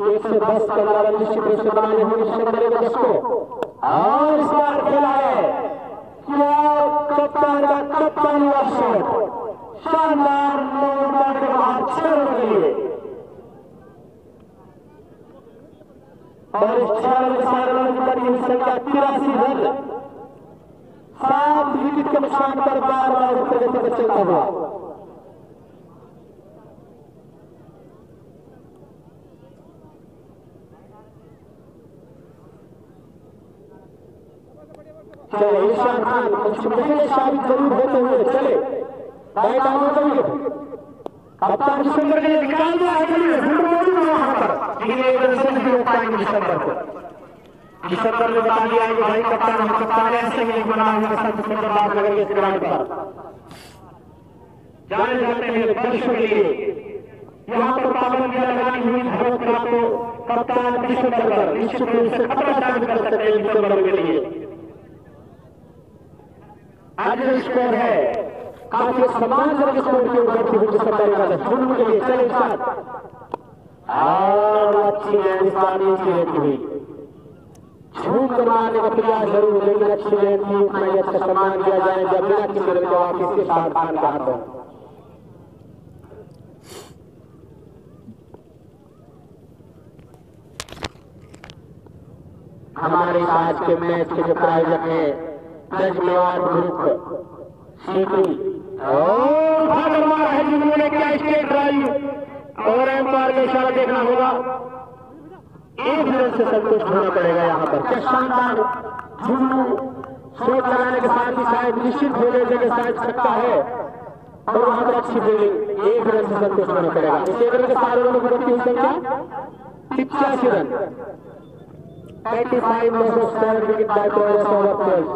110 का रन निश्चित रूप से बनाने होंगे विशंबर के 10 को। और इस बार खेला है क्या कप्तान का कप्तानी शॉट, शानदार नंबर के बाद 6 रन के लिए और इस 6 रन के साथ रन की बड़ी संख्या 83 रन 7 विकेट के नुकसान पर 12 ओवर प्रगति पर चलता हुआ। चले इरशाद खान कुछ पहले शामिल जरूर होते हुए चले राइट आर्म विकेट कप्तान विशंबर ने निकाल दिया है। वहां पर लेकिन एक रन से नहीं रोक पाएंगे विशंबर को। विशंबर ने बता दिया है कि भाई कप्तान हम कप्तान ऐसे ही बना हुआ सब विशंबर बात लगेंगे इस ग्राउंड पर जाने जाते हैं वर्षों के लिए यहाँ पर पाबंदियां लगानी हुई भारत को कप्तान विशंबर पर निश्चित रूप से खतरा साबित कर सकते हैं विशंबर के लिए। आज जो स्कोर है काफी सम्मानजनक स्कोर की बढ़ती हुई सरकारी जुगनू के लिए चले साथ और अच्छी गेंद नीचे रहती हुई झूम कर मारने का प्रयास जरूर, लेकिन अच्छी गेंद की उतना ही अच्छा सम्मान किया जाए जब बिना किसी रन के वापस के साथ खान का हाथ हो। हमारे आज के मैच के जो प्रायोजक है दस मेवाड़ ग्रुप सीपी और है जिन्होंने क्या स्टेट ड्राइव और एम्पायर का इशारा देखना होगा। एक रन से संतुष्ट होना पड़ेगा यहाँ पर। क्या शानदार जुगनू शॉट लगाने के साथ ही शायद निश्चित होने के साथ सकता है और वहां पर अच्छी फील्डिंग। एक रन से संतुष्ट होना पड़ेगा। इस एक रन के सारे रनों की संख्या 85 run 85 versus 7 wicket by Toyota Overpulse.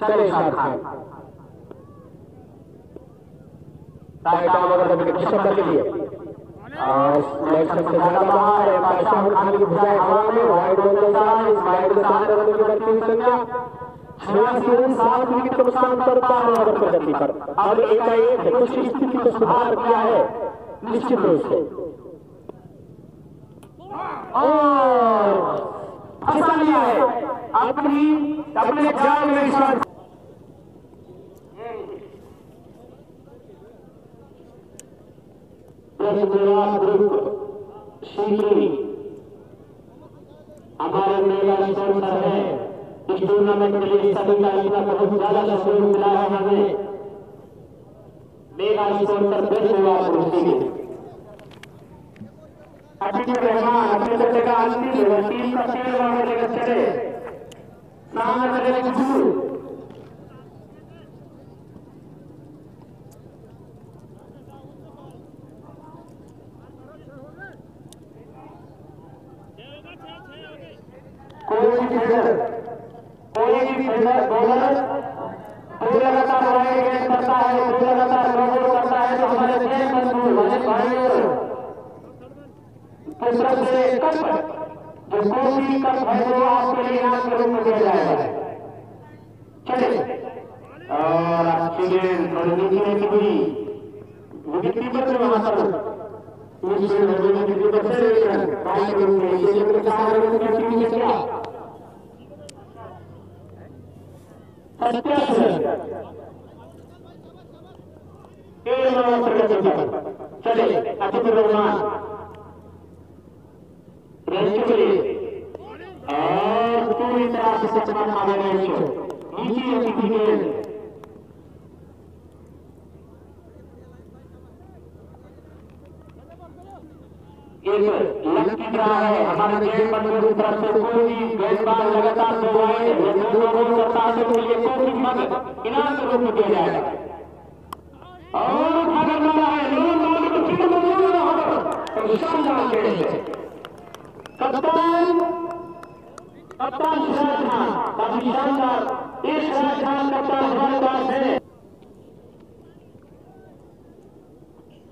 चले Irshad Khan right arm over wicket डिसम्बर के लिए और लेग सबसे ज्यादा बाहर है शाहरुख खान की भुजाएं हवा में वाइड बॉल के साथ इस वाइड के साथ रनों की बढ़ती हुई संख्या 86 रन 7 विकेट के नुकसान पर 12 ओवर पर गति पर अब एकाएक कुछ स्थिति को सुधार किया है निश्चित रूप से और फंसा लिया है अपने जाल में इस हमारे मेगा स्पॉन्सर है इस टूर्नामेंट के लिए सभी का इतना बहुत ज्यादा सहयोग मिला है हमें मेगा स्पॉन्सर बेस्ट हुआ अपने बच्चे का अंतिम टीम का शेयर वाले लेकर चले सामने चले कोई भी बॉलर लगातार करता है लगातार करता है तो हमारे तरफ से जो कोई कप है वो आपके लिए इनाम के रूप में दिया जाएगा चले और अच्छी गेंद और नीचे की हुई विकेट कीपर ने वहां पर चले अतिथि रहमान और पूरी तरह से सचना खा गए नीचे अतिथि गेंद एक लकी ड्रा है हमारे गेंद बंदों की तरफ से कोई गेंदबाज लगातार दो आए दो गोल करता है तो ये कोई मग इनाम के रूप में दिया जाएगा और भागल वाला है लोग मार के फिर मौजूद है शानदार खेल कप्तान सिराज खान काफी शानदार एक सिराज खान कप्तान हमारे पास है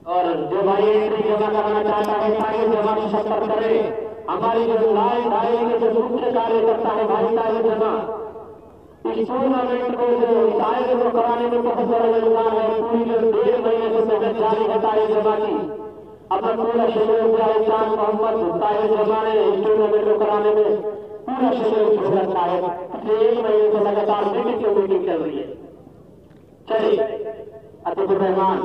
और जो भाई एंट्री जमा करना चाहता है ताकि जमा की सफर करे हमारी जो लाइन में जो मुख्य कार्य करता है भाई ताकि जमा इस टूर्नामेंट को जो आयोजन को कराने में बहुत बड़ा योगदान है पूरी जो 1.5 महीने से मेहनत जारी रहता है जमा की अपना पूरा सहयोग दिया इमरान मोहम्मद ताहिर जमा ने इस टूर्नामेंट को कराने में पूरा सहयोग छोड़ रखा है पिछले 1 महीने से लगातार मीटिंग चल रही है चलिए अतिथि मेहमान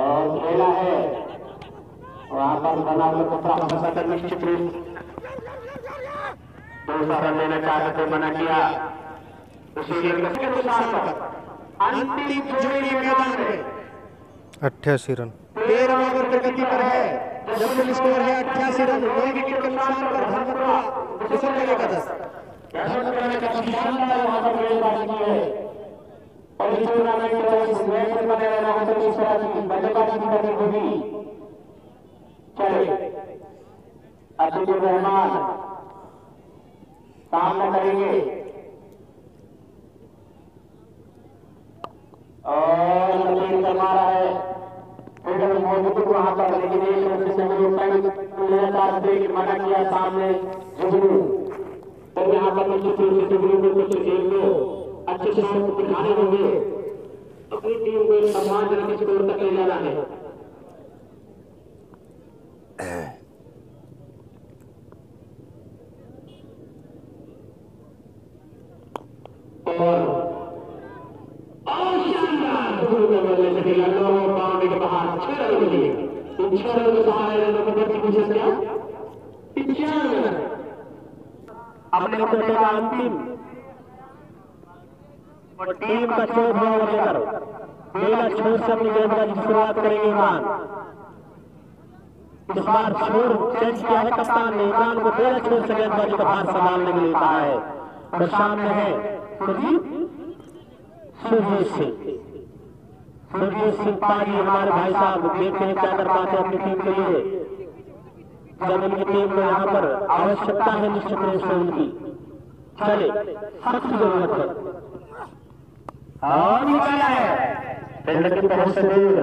और खेला है वहां पर बना हुआ निश्चित रूप 2 रन लेना चाहते थे मना किया उसी के नुकसान पर अंतिम जोड़ी मैदान में 88 रन 13 ओवर की गति पर है जब स्कोर है 88 रन 2 विकेट के नुकसान पर धनपुरा दूसरे का 10 का शानदार वहां पर गेंदबाजी की है और इस टूर्नामेंट में इस मैच में बने रहना है तो इस तरह की बल्लेबाजी की करनी होगी चले अतिथि रहमान सामना करेंगे और लकीर कर मारा है फिर मौजूद वहां पर लेकिन एक रन से लगातार ब्रेक मना किया सामने जुगनू तो यहाँ पर निश्चित रूप से जुगनू को कुछ एक दो अच्छे से दिखाने होंगे अपनी टीम को सम्मानजनक स्कोर तक ले जाना है और शानदार बाउंड्री के बाहर 6 रन के लिए 6 रन के सहारे अपने कोटे का अंतिम और टीम का 14वां ओवर लेकर पहला छोर से अपनी गेंदबाजी की शुरुआत करेंगे इमरान इस बार छोर चेंज किया है कप्तान ने इमरान को पहला छोर से गेंदबाजी का भार संभालने के लिए कहा है और सामने है सुरजीत सिंह पाजी हमारे भाई साहब देखते हैं क्या कर पाते हैं अपनी टीम के लिए जब उनकी टीम को यहाँ पर आवश्यकता है निश्चित रूप से उनकी चले सख्त जरूरत है और निकाला है फील्ड की पहुंच से दूर,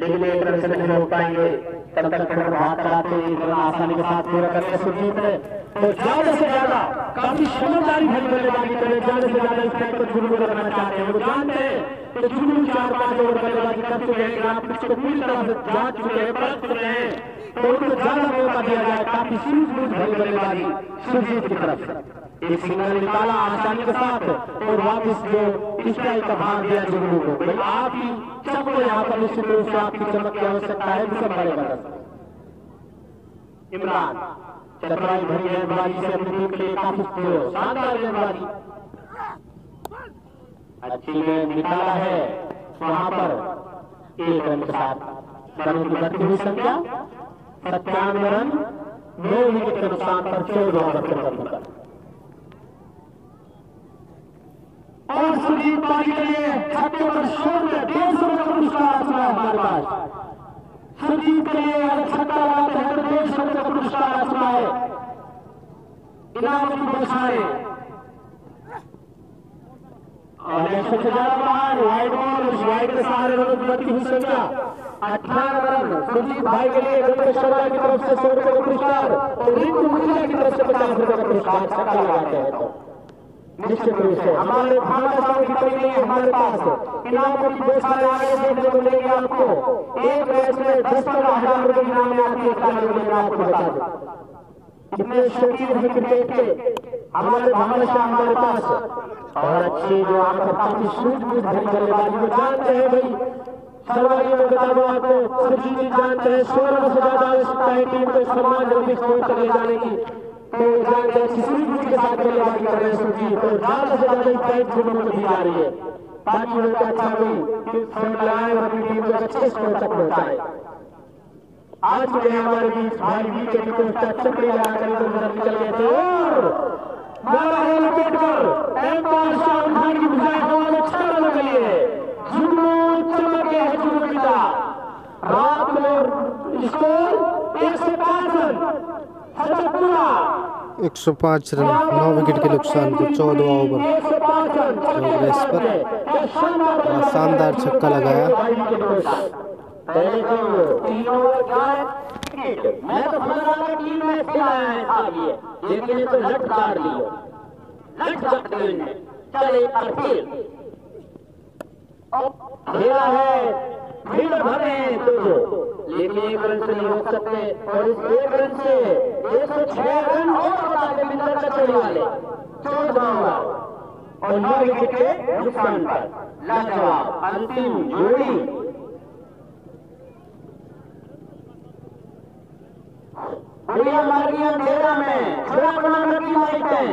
लेकिन एक रन से नहीं रोक पाएंगे। तब तक फील्डर भाग कराते एक रन आसानी के साथ पूरा करके सुजीत है तो ज्यादा से ज्यादा काफी समझदारी भरी बल्लेबाजी करें, ज्यादा से ज्यादा इस मैच को जुर्म करना चाहते हैं। वो जानते हैं कि जुर्म 4-5 ओवर बल्लेबाजी कर चुके हैं, आप पिच को पूरी तरह से जांच चुके हैं, परख चुके हैं, तो उनको ज्यादा मौका दिया जाए। काफी सूझबूझ भरी बल्लेबाजी सुजीत की तरफ से एक सिग्नल निकाला आसानी के साथ और वापस जो स्ट्राइक का भाग दिया जुगनू को। भाई आप ही सबको यहाँ पर निश्चित रूप से आपकी चमक की आवश्यकता है, सब बड़े बरस इमरान चतुराई भरी गेंदबाजी से अपनी टीम के लिए काफी शानदार गेंदबाजी, अच्छी गेंद निकाला है वहां पर एक रन के साथ रनों की बढ़ती हुई संख्या 97 रन 9 विकेट के नुकसान पर 14 ओवर पर और सुजीत पारी के लिए छक्के पर शोर में 150 रन का पुरस्कार आता है हमारे पास। सुजीत के लिए अगर छक्का लगाते हैं तो 150 रन का पुरस्कार आता है। इनाम की बौछारें और 100 से ज्यादा बाहर वाइड बॉल, उस वाइड के सहारे रनों की बढ़ती हुई संख्या 18 रन सुजीत भाई के लिए गणेश शर्मा की तरफ से 100 रुपए का पुरस्कार और रिंकू मुखिया की तरफ से 50 रुपए का पुरस्कार छक्का लगाते हैं तो निश्चित रूप से हमारे भागशाली की कमी नहीं है। हमारे पास इनामों की बौछारें आगे देखने को मिलेगी आपको। एक मैच में 10,000 रुपए की इनाम आती है खिलाड़ियों को, आपको बता दें इतने शौकीन है क्रिकेट के हमारे भागशाली हमारे पास और अच्छी जो आपको काफी सूझबूझ भरी बल्लेबाजी को जानते हैं। भाई सवालियों में बता दो आपको सुजीत जानते हैं 16 से ज्यादा आवश्यकता है टीम को सम्मान जल्दी स्कोर कर ले जाने की, तो जानते हैं सूझबूझ के साथ बल्लेबाजी कर रहे हैं सुजीत तो ज्यादा से ज्यादा इम्पैक्ट जुगनू को दी जा रही है ताकि उनको अच्छा कोई फ्रंट लगाए और अपनी टीम को अच्छे स्कोर तक पहुंचाए। आज चुके हैं हमारे बीच भाई विकेट को चक्री लगाकर इधर उधर निकल गए थे और मारा है लपेट कर एम्पायर शाह खान की बुझाई हवा में 6 रनों के लिए जुगनू चमक गए हैं। जुगनू पिता रात में स्कोर 105 रन 105 रन 9 विकेट के नुकसान को 14 ओवर प्रोग्रेस पर शानदार छक्का लगाया। मैं तो टीम में खेला है लेकिन तो लट काट लियो चले और फिर खेला है भीड़ भरे तो लेकिन एक रन से नहीं रोक सकते और इस एक रन से 106 रन और बता के मिंदर का चोरी वाले 14 और 9 विकेट के नुकसान पर लाजवाब अंतिम जोड़ी बढ़िया मारिया तेरा में छोड़ा बना रखी लाइटें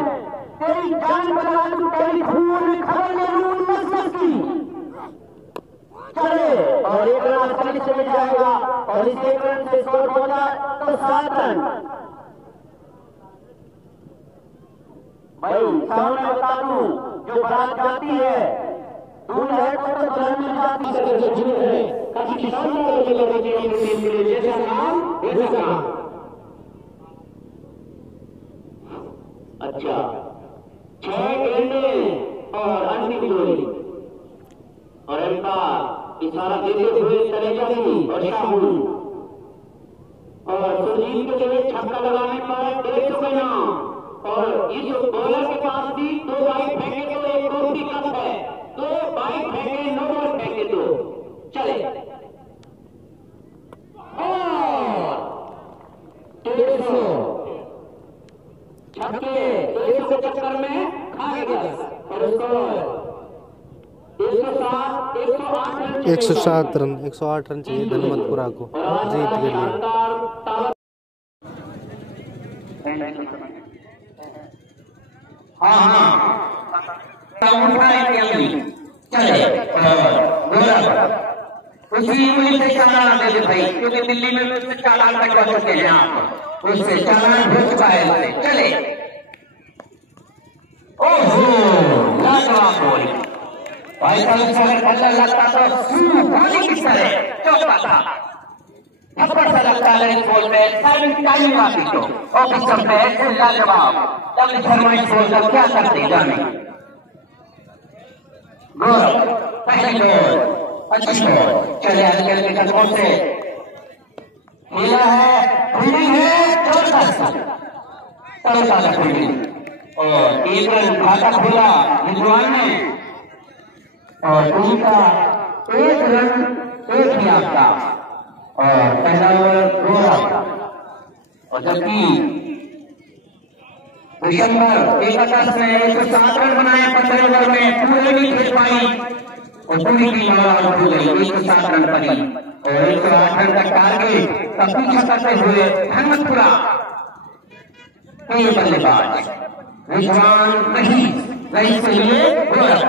तेरी जान बना लूं टेलीफोन में खबर ले लूं 19 की चले और एक रन आसानी से मिल जाएगा और इस एक रन से स्कोर पहुंचा तो 7 रन। भाई सामने बता दूं जो बात जाती है दूर है तो रन मिल जाती है काफी शानदार बल्लेबाजी जैसा नाम वैसा काम। अच्छा 6 गेंदें और अंतिम जोड़ी और इनका इशारा देते हुए चले जाएंगी और शाहून और सुजीत के लिए छक्का लगाने पर 150 इनाम और इस बॉलर के पास भी 2 बाइक फेंके तो एक और भी कम है 2 बाइक फेंके 9 बॉल फेंके तो चले और 150 छक्के 100 चक्कर में खा गया और स्कोर 107 रन 108 रन चाहिए धनमतपुरा को जीत के लिए। उसी से चालान दे दे भाई क्योंकि दिल्ली में चालान तक पहुंच चुके हैं आप उससे चालान हो चुका है चले। ओहो लाजवाब बोली भाई कल से अगर बल्ला लगता तो पानी किस तरह चौका था थप्पड़ से लगता है इस बॉल पे, टाइमिंग आती तो ऑफिसर पे इसका जवाब तब फरमाइश बोलकर क्या करते जाने। गौरव पहली बॉल, अच्छी बॉल, चले आजकल के कदमों से खेला है, फील्डिंग है जबरदस्त, तरोताजा फील्डिंग और एक रन खाता खोला रिजवान ने और टीम का एक रन एक ही आपका और पहला ओवर गौरव और जबकि दिसंबर 21 में 107 रन बनाए 15 ओवर में, पूरे नहीं खेल पाई और पूरी टीम आउट हो गई 107 रन पर ही और 108 रन का टारगेट का पीछा करते हुए हनुमतपुरा तीन बल्लेबाज रिजवान रहीस के लिए गौरव।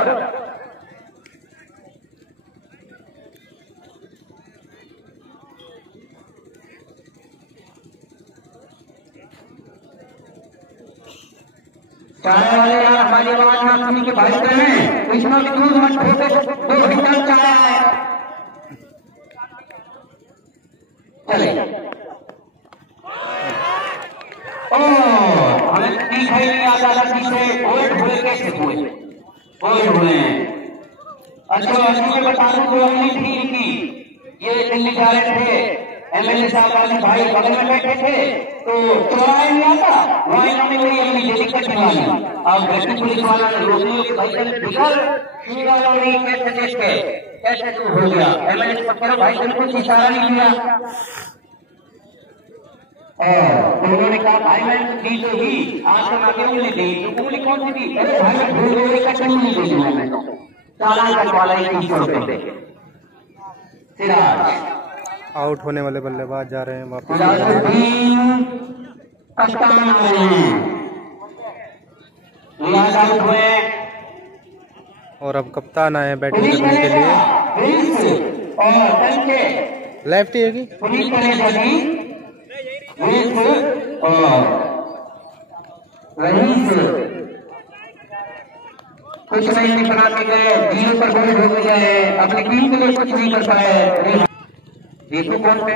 चाय वाले यार हमारी आवाज ना सुनी के भाई बहन इसमें भी दूर मत ठोको, 2 घंटा चाय है। चले हमें ठीक है नहीं आता लड़की से गोल्ड हुए कैसे हुए, गोल्ड हुए अच्छा लड़की के बता दूं जो हमने थी इनकी ये दिल्ली जा रहे थे, एमएलए साहब वाले भाई बगल में बैठे थे तो चौराहे में आता वहां इन्होंने वही अपनी दिक्कत निकाली। अब ट्रैफिक पुलिस वाला ने रोकने के भाई कैसे तू हो गया, एमएलए पकड़ो भाई ने कुछ इशारा नहीं किया और उन्होंने कहा भाई मैं दी तो ही आज तक आगे उंगली दी, उंगली कौन सी दी, अरे भाई मैं भूल गई कैसे उंगली दे दी मैंने, चालान कटवाला 300 रुपए दे। सिराज आउट होने वाले बल्लेबाज जा रहे हैं वापस और अब कप्तान आए हैं बैटिंग करने के लिए। लेफ्टी है कि कुछ नहीं बनाते गए, 0 पर गोल हो गए, अपनी टीम के लिए कुछ नहीं कर पाए। देखो कौन पे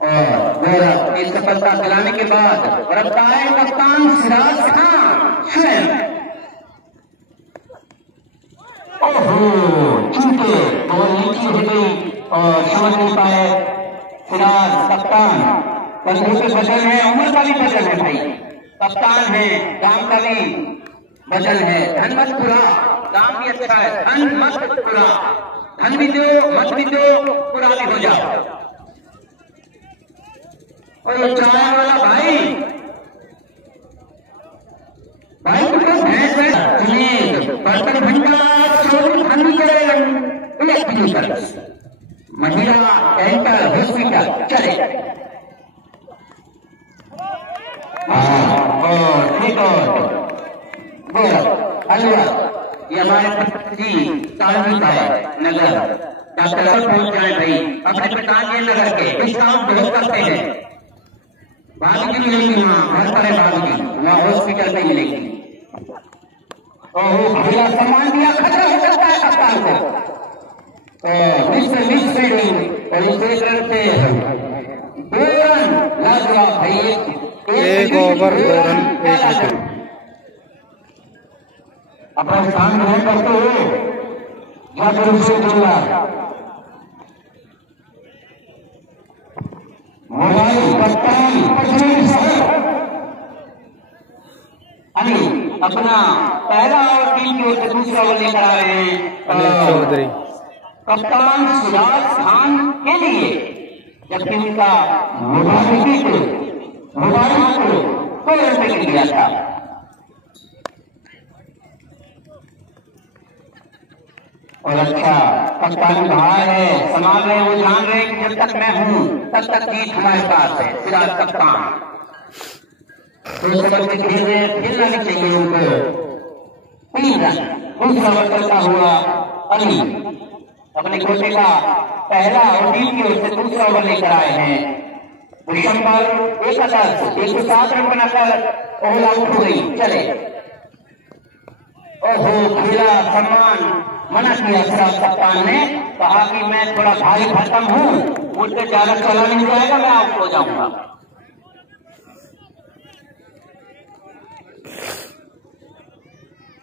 और इस सफलता दिलाने के बाद रफ्तार कप्तान सिराज खान स्वयं चूंकि बॉल नीचे हो गई और समझ नहीं पाए सिराज कप्तान बंधु के बदल है, उम्र का भी बदल है भाई, कप्तान है, काम का भी बदल है, हनुमतपुरा काम भी अच्छा है, हनुमतपुरा धन भी दो मत भी दो पूरा भी हो जाओ। और ये चाय वाला भाई तो भैंस बर्तन भंडार चौबीस घंटे महिला कैंकर हॉस्पिटल चले और ठीक अलवर ये हमारे जी तालमी का नगर डॉक्टर पहुंच जाए भाई अपने पिता के नगर के इस काम बहुत करते हैं, बागी मिलेगी वहाँ हर तरह बागी वहाँ हॉस्पिटल में मिलेगी और भैया सम्मान दिया खतरा हो सकता है कप्तान को और इस रन से 2 रन लाजवाब भाई, 1 ओवर 2 रन 1 विकेट। अपना स्थान ग्रहण करते हुए जाकर उसे जोड़ा मोबाइल कप्तान अनिल अपना पहला और टीम की ओर से दूसरा ओवर लेकर आ रहे हैं अनिल चौधरी कप्तान सिराज खान के लिए, जबकि उनका मोबाइल को 2 रन पे दिया था और अच्छा कप्तान बाहर है, संभाल रहे वो जान रहे कि जब तक मैं हूं तब तक जीत हमारे पास है। सिराज कप्तान तो समझ के खेलना नहीं चाहिए उनको 3 रन, दूसरा ओवर चलता हुआ अनिल अपने कोटे का पहला और टीम की ओर से दूसरा ओवर लेकर आए हैं। दिसंबर 107 रन बनाकर ऑल आउट हो गई। चले ओहो, खेला सम्मान मना किया सिराज कप्तान ने, कहा कि मैं थोड़ा भारी भरकम हूँ, मुझसे ज्यादा चला नहीं जाएगा, मैं आउट हो जाऊंगा।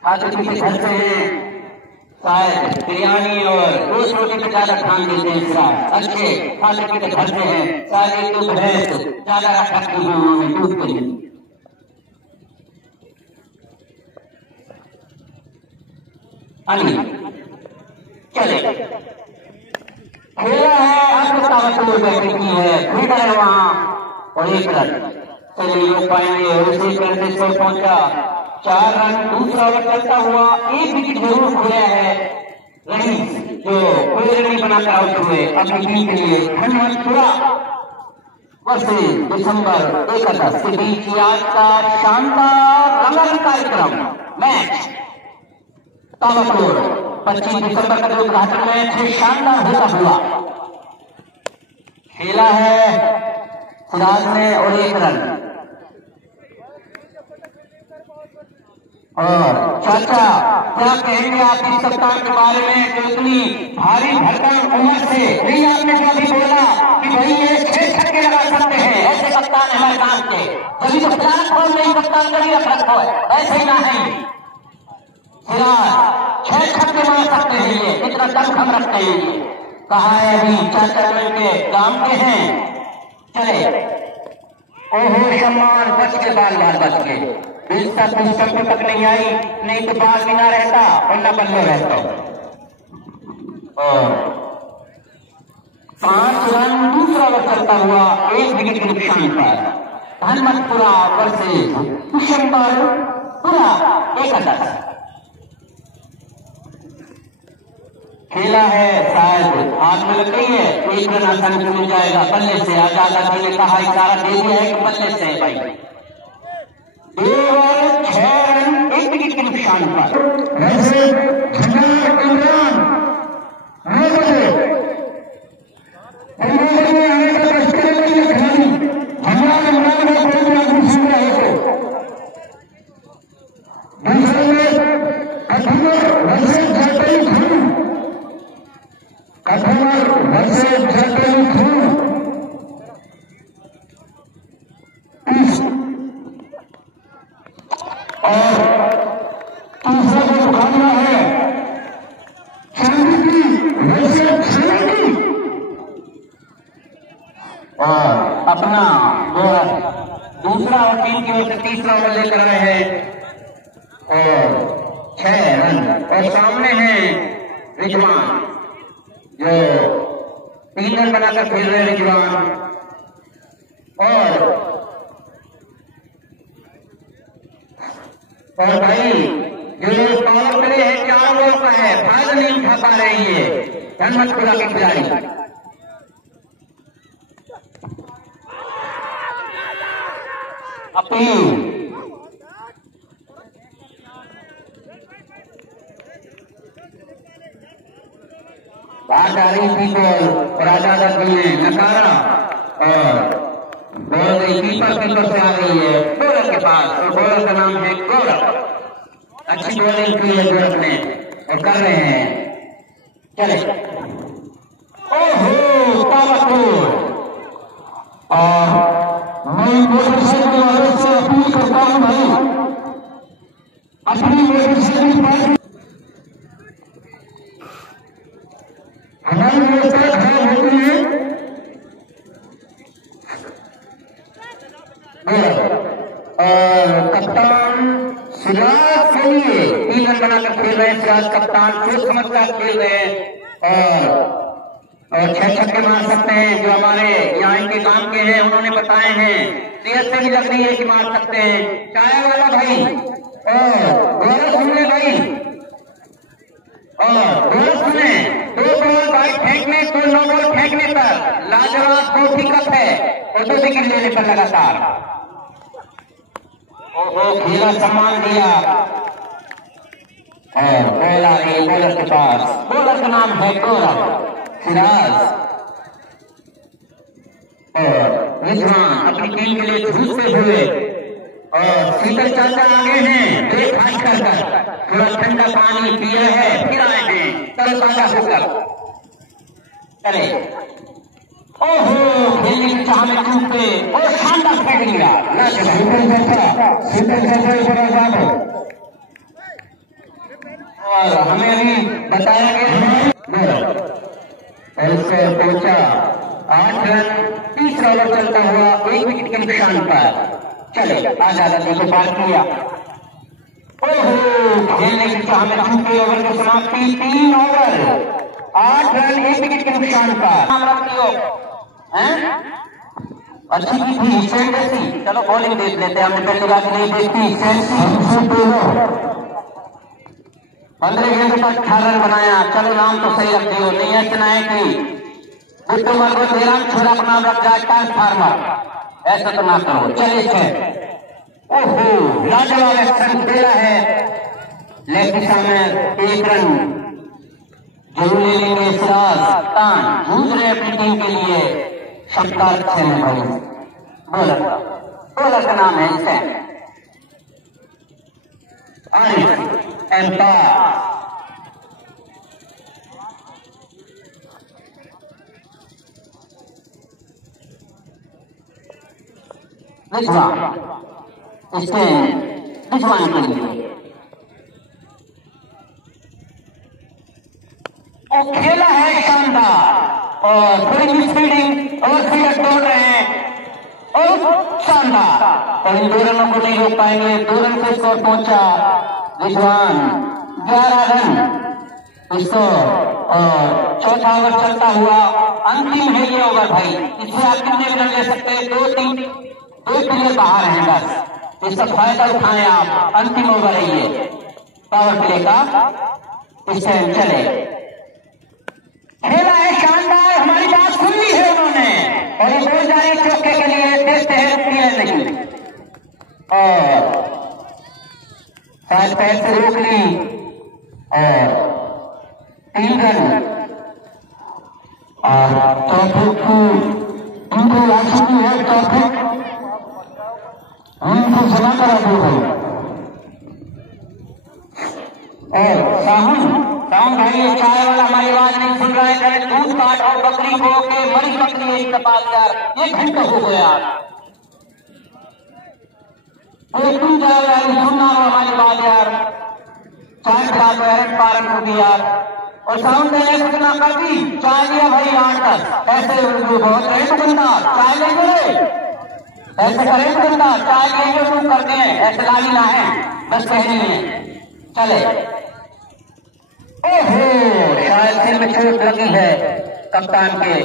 खाते पीछे घर से हैं, शायद बिरयानी और रोज रोटी पे ज्यादा ध्यान देते हैं सिराज। अच्छे खाते पीछे घर से हैं, शायद एक दो भैंस ज्यादा रखी हुई उन्होंने दूध के लिए। चले खेला है, आपको ताबतूर बैठे की है, फील्डर है वहां और एक रन। चलिए लोग पाएंगे, उसी करते से पहुंचा 4 रन। दूसरा ओवर चलता हुआ एक विकेट जरूर खोया है रहीम, जो कोई रन नहीं बनाकर आउट हुए अपनी टीम के लिए। हनुमतपुरा वर्सेस दिसंबर 21 के बीच आज का शानदार रंगारंग कार्यक्रम मैच ताबतूर 25 दिसंबर का उद्घाटन मैच शानदार होता हुआ खेला है सिराज ने और एक रन। और चाचा क्या कहेंगे आप इस कप्तान के बारे में, जो इतनी भारी भरकम उम्र से नहीं, आपने जो अभी बोला कि भाई ये 6 छक्के लगा सकते हैं, ऐसे कप्तान है हमारे काम के, कभी तो प्लान खोल नहीं कप्तान का नहीं रखा है, ऐसे ही ना है सिराज 6 छक्के मार सकते हैं, ये इतना दम हम रखते हैं। ये कहा है अभी चाचा के काम के हैं। चले ओहो, सम्मान बच के, बाल बाल बच के, पिस्टल तक नहीं आई, नहीं तो बाल भी ना रहता और न बल्ले रहता। और 5 रन दूसरा ओवर चलता हुआ 1 विकेट के नुकसान पर हनुमतपुरा वर्सेस दिसंबरपुरा 21 खेला है। शायद हाथ में लग गई है, 1 रन आसानी से मिल जाएगा बल्ले से। आजाद आदमी ने कहा इशारा दे दिया है कि बल्ले से है भाई। 2 ओवर 6 रन 1 विकेट के नुकसान पर वैसे इमरान अपना दूसरा और टीम की ओर से तीसरा ओवर लेकर आए हैं और 6 रन। और सामने है रिजवान, जो 3 रन बनाकर खेल रहे हैं रिजवान। और भाई जो पावर प्ले है 4 ओवर का है, फायदा नहीं उठा पा रहे हैं ये हनुमतपुरा के खिलाड़ी। अपील बात आ रही थी और आजाद आदमी ने नकारा और बॉल कीपर से आ रही है बॉलर के पास, और बॉलर का नाम है गौरव। अच्छी बॉलिंग की है गौरव ने और कर रहे हैं। चले ओहो, ताबतूर। मैं मोटरसाइकिल वाले से अपील करता हूं भाई, अपनी मोटरसाइकिल पर हमारी व्यवस्था खराब होती है। और कप्तान सिराज के लिए 3 रन बनाकर खेल रहे हैं। सिराज कप्तान सोच समझकर खेल रहे हैं और 6 छक्के मार सकते हैं, जो हमारे यहाँ इनके काम के हैं उन्होंने बताए हैं। सेहत से भी लग रही है कि मार सकते हैं। चाया वाला भाई और गौरव सुनने भाई, और गौरव सुने 2 बॉल बाइक फेंकने तो 9 बॉल फेंकने पर लाजवाब ट्रॉफी कप है और 2 विकेट लेने पर लगातार। ओहो, खेला सम्मान दिया और बॉल आ रही बॉलर के पास। बॉलर का नाम है गौरव। सिराज और रिजवान अपनी टीम के लिए जूझते हुए और शीतल चाचा आगे हैं ब्रेक हाथ कर थोड़ा ठंडा पानी पिया है, फिर आए हैं तरोताजा होकर। चले, ओहो खेलने की चाह में टूटे और शानदार फेंक लिया। और हमें अभी बताया गया ऐसे पहुंचा 8 रन, तीसरा ओवर चलता हुआ 1 विकेट के नुकसान पर। चले आजाद को पार किया। ओहो खेलने की चाह में टूटे ओवर की समाप्ति 3 ओवर 8 रन 1 विकेट के नुकसान पर। अच्छी की थी सेंसी। चलो बॉलिंग देख लेते हैं, हमने पहली बात नहीं देखी। 15 गेंद पर 18 रन बनाया। चलो नाम तो सही रख दियो, नहीं है इतना है कि गुट्टूमर को 13 छोरा का नाम रख जाए ट्रांसफार्मर, ऐसा तो ना करो। चलिए ओहो लाजवाब एक्शन खेला है, लेग दिशा में 1 रन जरूर ले लेंगे। सिराज खान जूझ रहे अपनी टीम के लिए। शानदार अच्छे हैं भाई। बॉलर का नाम है इसे एम्पायर। रिजवान के लिए और खेला है शानदार और थोड़ी मिसफील्डिंग और फील्डर दौड़ रहे हैं और शानदार, और इन 2 रनों को नहीं रोक पाएंगे। 2 रन से स्कोर पहुंचा रिजवान 11 रन। इसको और चौथा ओवर चलता हुआ अंतिम है ये ओवर भाई। इससे आप कितने रन ले सकते हैं? 2 प्लेयर बाहर हैं बस, इसका फायदा उठाएं आप। अंतिम ओवर है ये पावर प्ले का। इससे चले खेला है शानदार, हमारी बात सुन ली है उन्होंने और ये बोल जा रही चौके के लिए देखते हैं रुकती है नहीं, और शायद पैर से रोक ली और 3 रन। और चौथे की उनको राशि है, चौथे उनको जमा करा दो भाई। और साहुन भाई ये चाय वाला हमारी आवाज नहीं सुन रहा है। दूध काट और बकरी को के मरी बकरी एक कपाल यार 1 घंटा हो गया। तुम जाओ यार, सुनना हो हमारी बात यार। चाय खिला दो पारन को भी यार। और साउंड देने कितना कर दी, चाय लिया भाई 8 तक। ऐसे बहुत रहे तो बंदा चाय लेंगे, ऐसे करें तो बंदा चाय लेंगे तो करते हैं, ऐसे लाली ना है बस कहनी है। चले ओहो शायद सिर में चोट लगी है कप्तान के,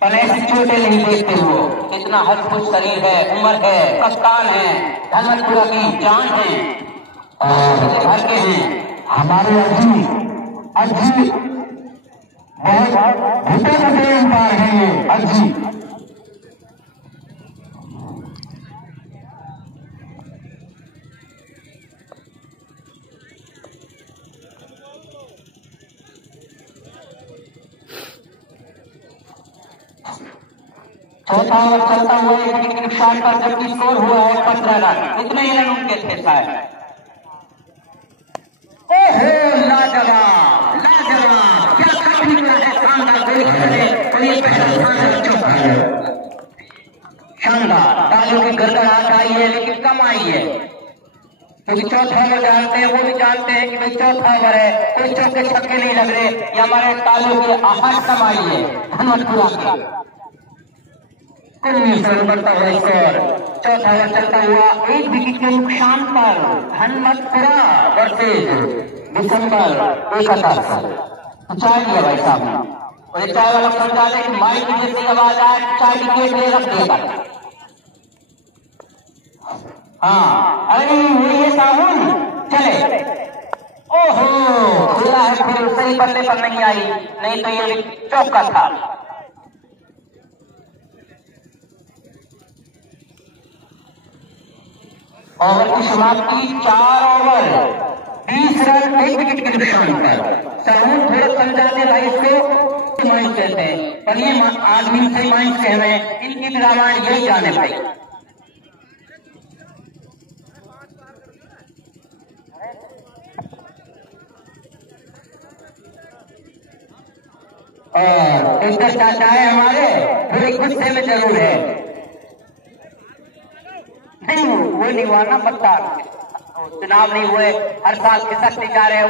पर ऐसी चोटें नहीं देखते हो। कितना हजबुज शरीर है, उम्र है, कप्तान है, धनपुरा की जान है और घर के हैं हमारे अजी बहुत घुटे अंपायर है ये अजी। चौथा ओवर चलता हुआ 1 विकेट के नुकसान पर, जबकि स्कोर हुआ है 15 रन। इतने ही रन उनके थे शायद। ओहो लाजवाब क्या काम निकला है, शानदार शानदार। तालियों की गड़गड़ाहट आई है लेकिन कम आई है, क्योंकि चौथा ओवर जानते हैं, वो भी जानते हैं कि भाई चौथा ओवर है, कोई चौके छक्के नहीं लग रहे। ये हमारे तालियों की आहट कम आई है धनपुरा की। 19 रन बनता हुआ स्कोर। चौथा ओवर चलता हुआ 1 विकेट के नुकसान पर धनपुरा वर्सेज दिसंबर 31। चाय लिया भाई साहब ने, और ये चाय वाला समझा दे कि माइक की जैसी आवाज आए चाय की गेट ले रख देगा। हाँ अरे वही है साहुन। चले ओहो खुला है, फिर सही बल्ले पर नहीं आई, नहीं तो ये चौका था। ओवर की समाप्ति 4 ओवर 20 रन 1 विकेट के नुकसान पर। साहुन थोड़ा समझा दे भाई इसको, माइंड कहते हैं पर ये आदमी से माइंड से हमें इनकी भी रामायण यही जाने भाई। और इधर चाचा है हमारे थोड़े गुस्से में जरूर है। नहीं वो नहीं हुआ ना पत्ता, चुनाव नहीं हुए, हर साल खिसकते जा रहे हैं,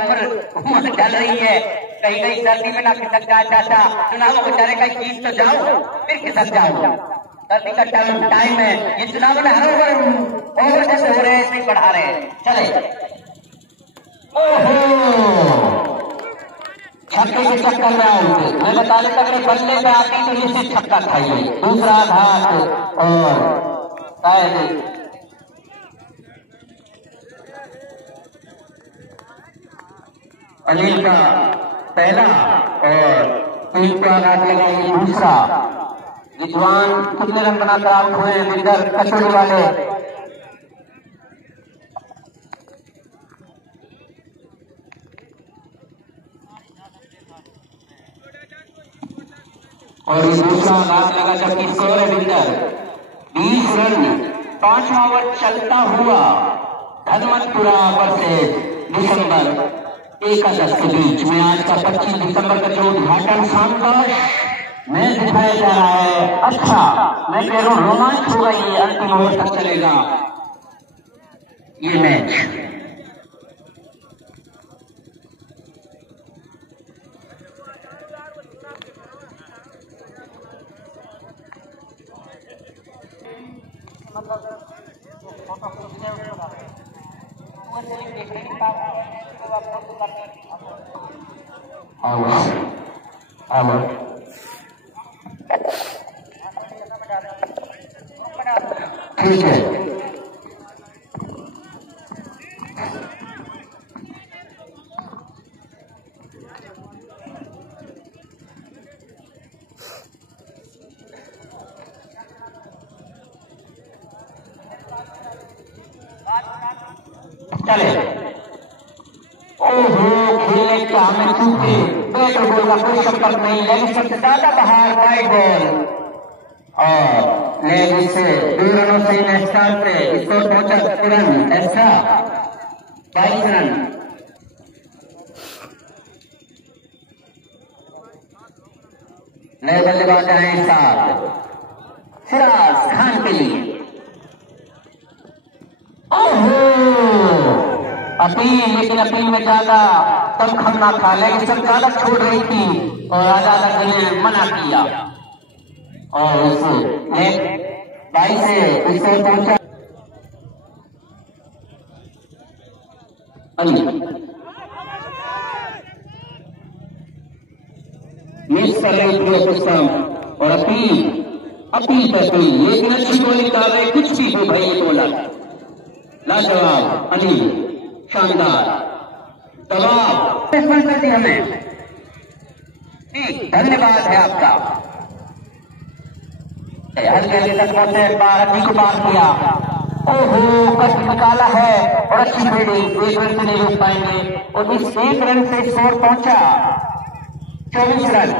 उम्र ढल रही है, कहीं कहीं सर्दी में ना खिसक जाए चाचा, चुनाव को चले कहीं जीत तो जाओ फिर खिसक जाओ, सर्दी का टाइम है, ये चुनाव में हर ओवर जैसे हो रहे हैं ऐसे बढ़ा रहे हैं। चले छक्के के चक्कर में आए, मैं बता देता अगर बल्ले पे आती तो निश्चित छक्का खाइए। दूसरा घाट और शायद अनिल का पहला और टीम का आघात लगाएंगे दूसरा। विद्वान कितने रन बनाकर आउट हुए, विंदर कचौड़ी वाले और दूसरा आघात लगा जबकि स्कोर है विंदर 20 रन। 5वां ओवर चलता हुआ धनमतपुरा वर्सेस दिसंबर 11 के बीच में आज का 25 दिसंबर का जो उद्घाटन शानदार मैच दिखाया जा रहा है। अच्छा मैं कह रहा हूँ रोमांच होगा, ये अंतिम ओवर तक चलेगा ये मैच। ठीक है चले। ओहो खेलने का हमें चूके बैट और बॉल का कोई संपर्क नहीं, लेकिन सबसे ज्यादा बाहर वाइड बॉल और लेग से 2 रनों से नेस्टार पे स्कोर पहुंचा तुरंत एक्स्ट्रा 22 रन। नए बल्लेबाज आए साथ सिराज खान के लिए। अपील, लेकिन अपील में ज्यादा तब खन्ना था, लेकिन सब ज्यादा छोड़ रही थी और आजाद ने मना किया और उसे 22 से उसे पहुंचा मिस कर रही थी पुष्पम और अपील पर अपील, लेकिन अच्छी बॉलिंग कर रहे, कुछ भी हो भाई ये बॉलर लाजवाब अनिल, शानदार दबाव करती हमें। धन्यवाद है आपका। हल्के हल्के कदमों से भारत को पार किया। ओहो कट निकाला है और अच्छी फील्डिंग, 1 रन से नहीं रोक पाएंगे और इस 1 रन से स्कोर पहुंचा 24 रन।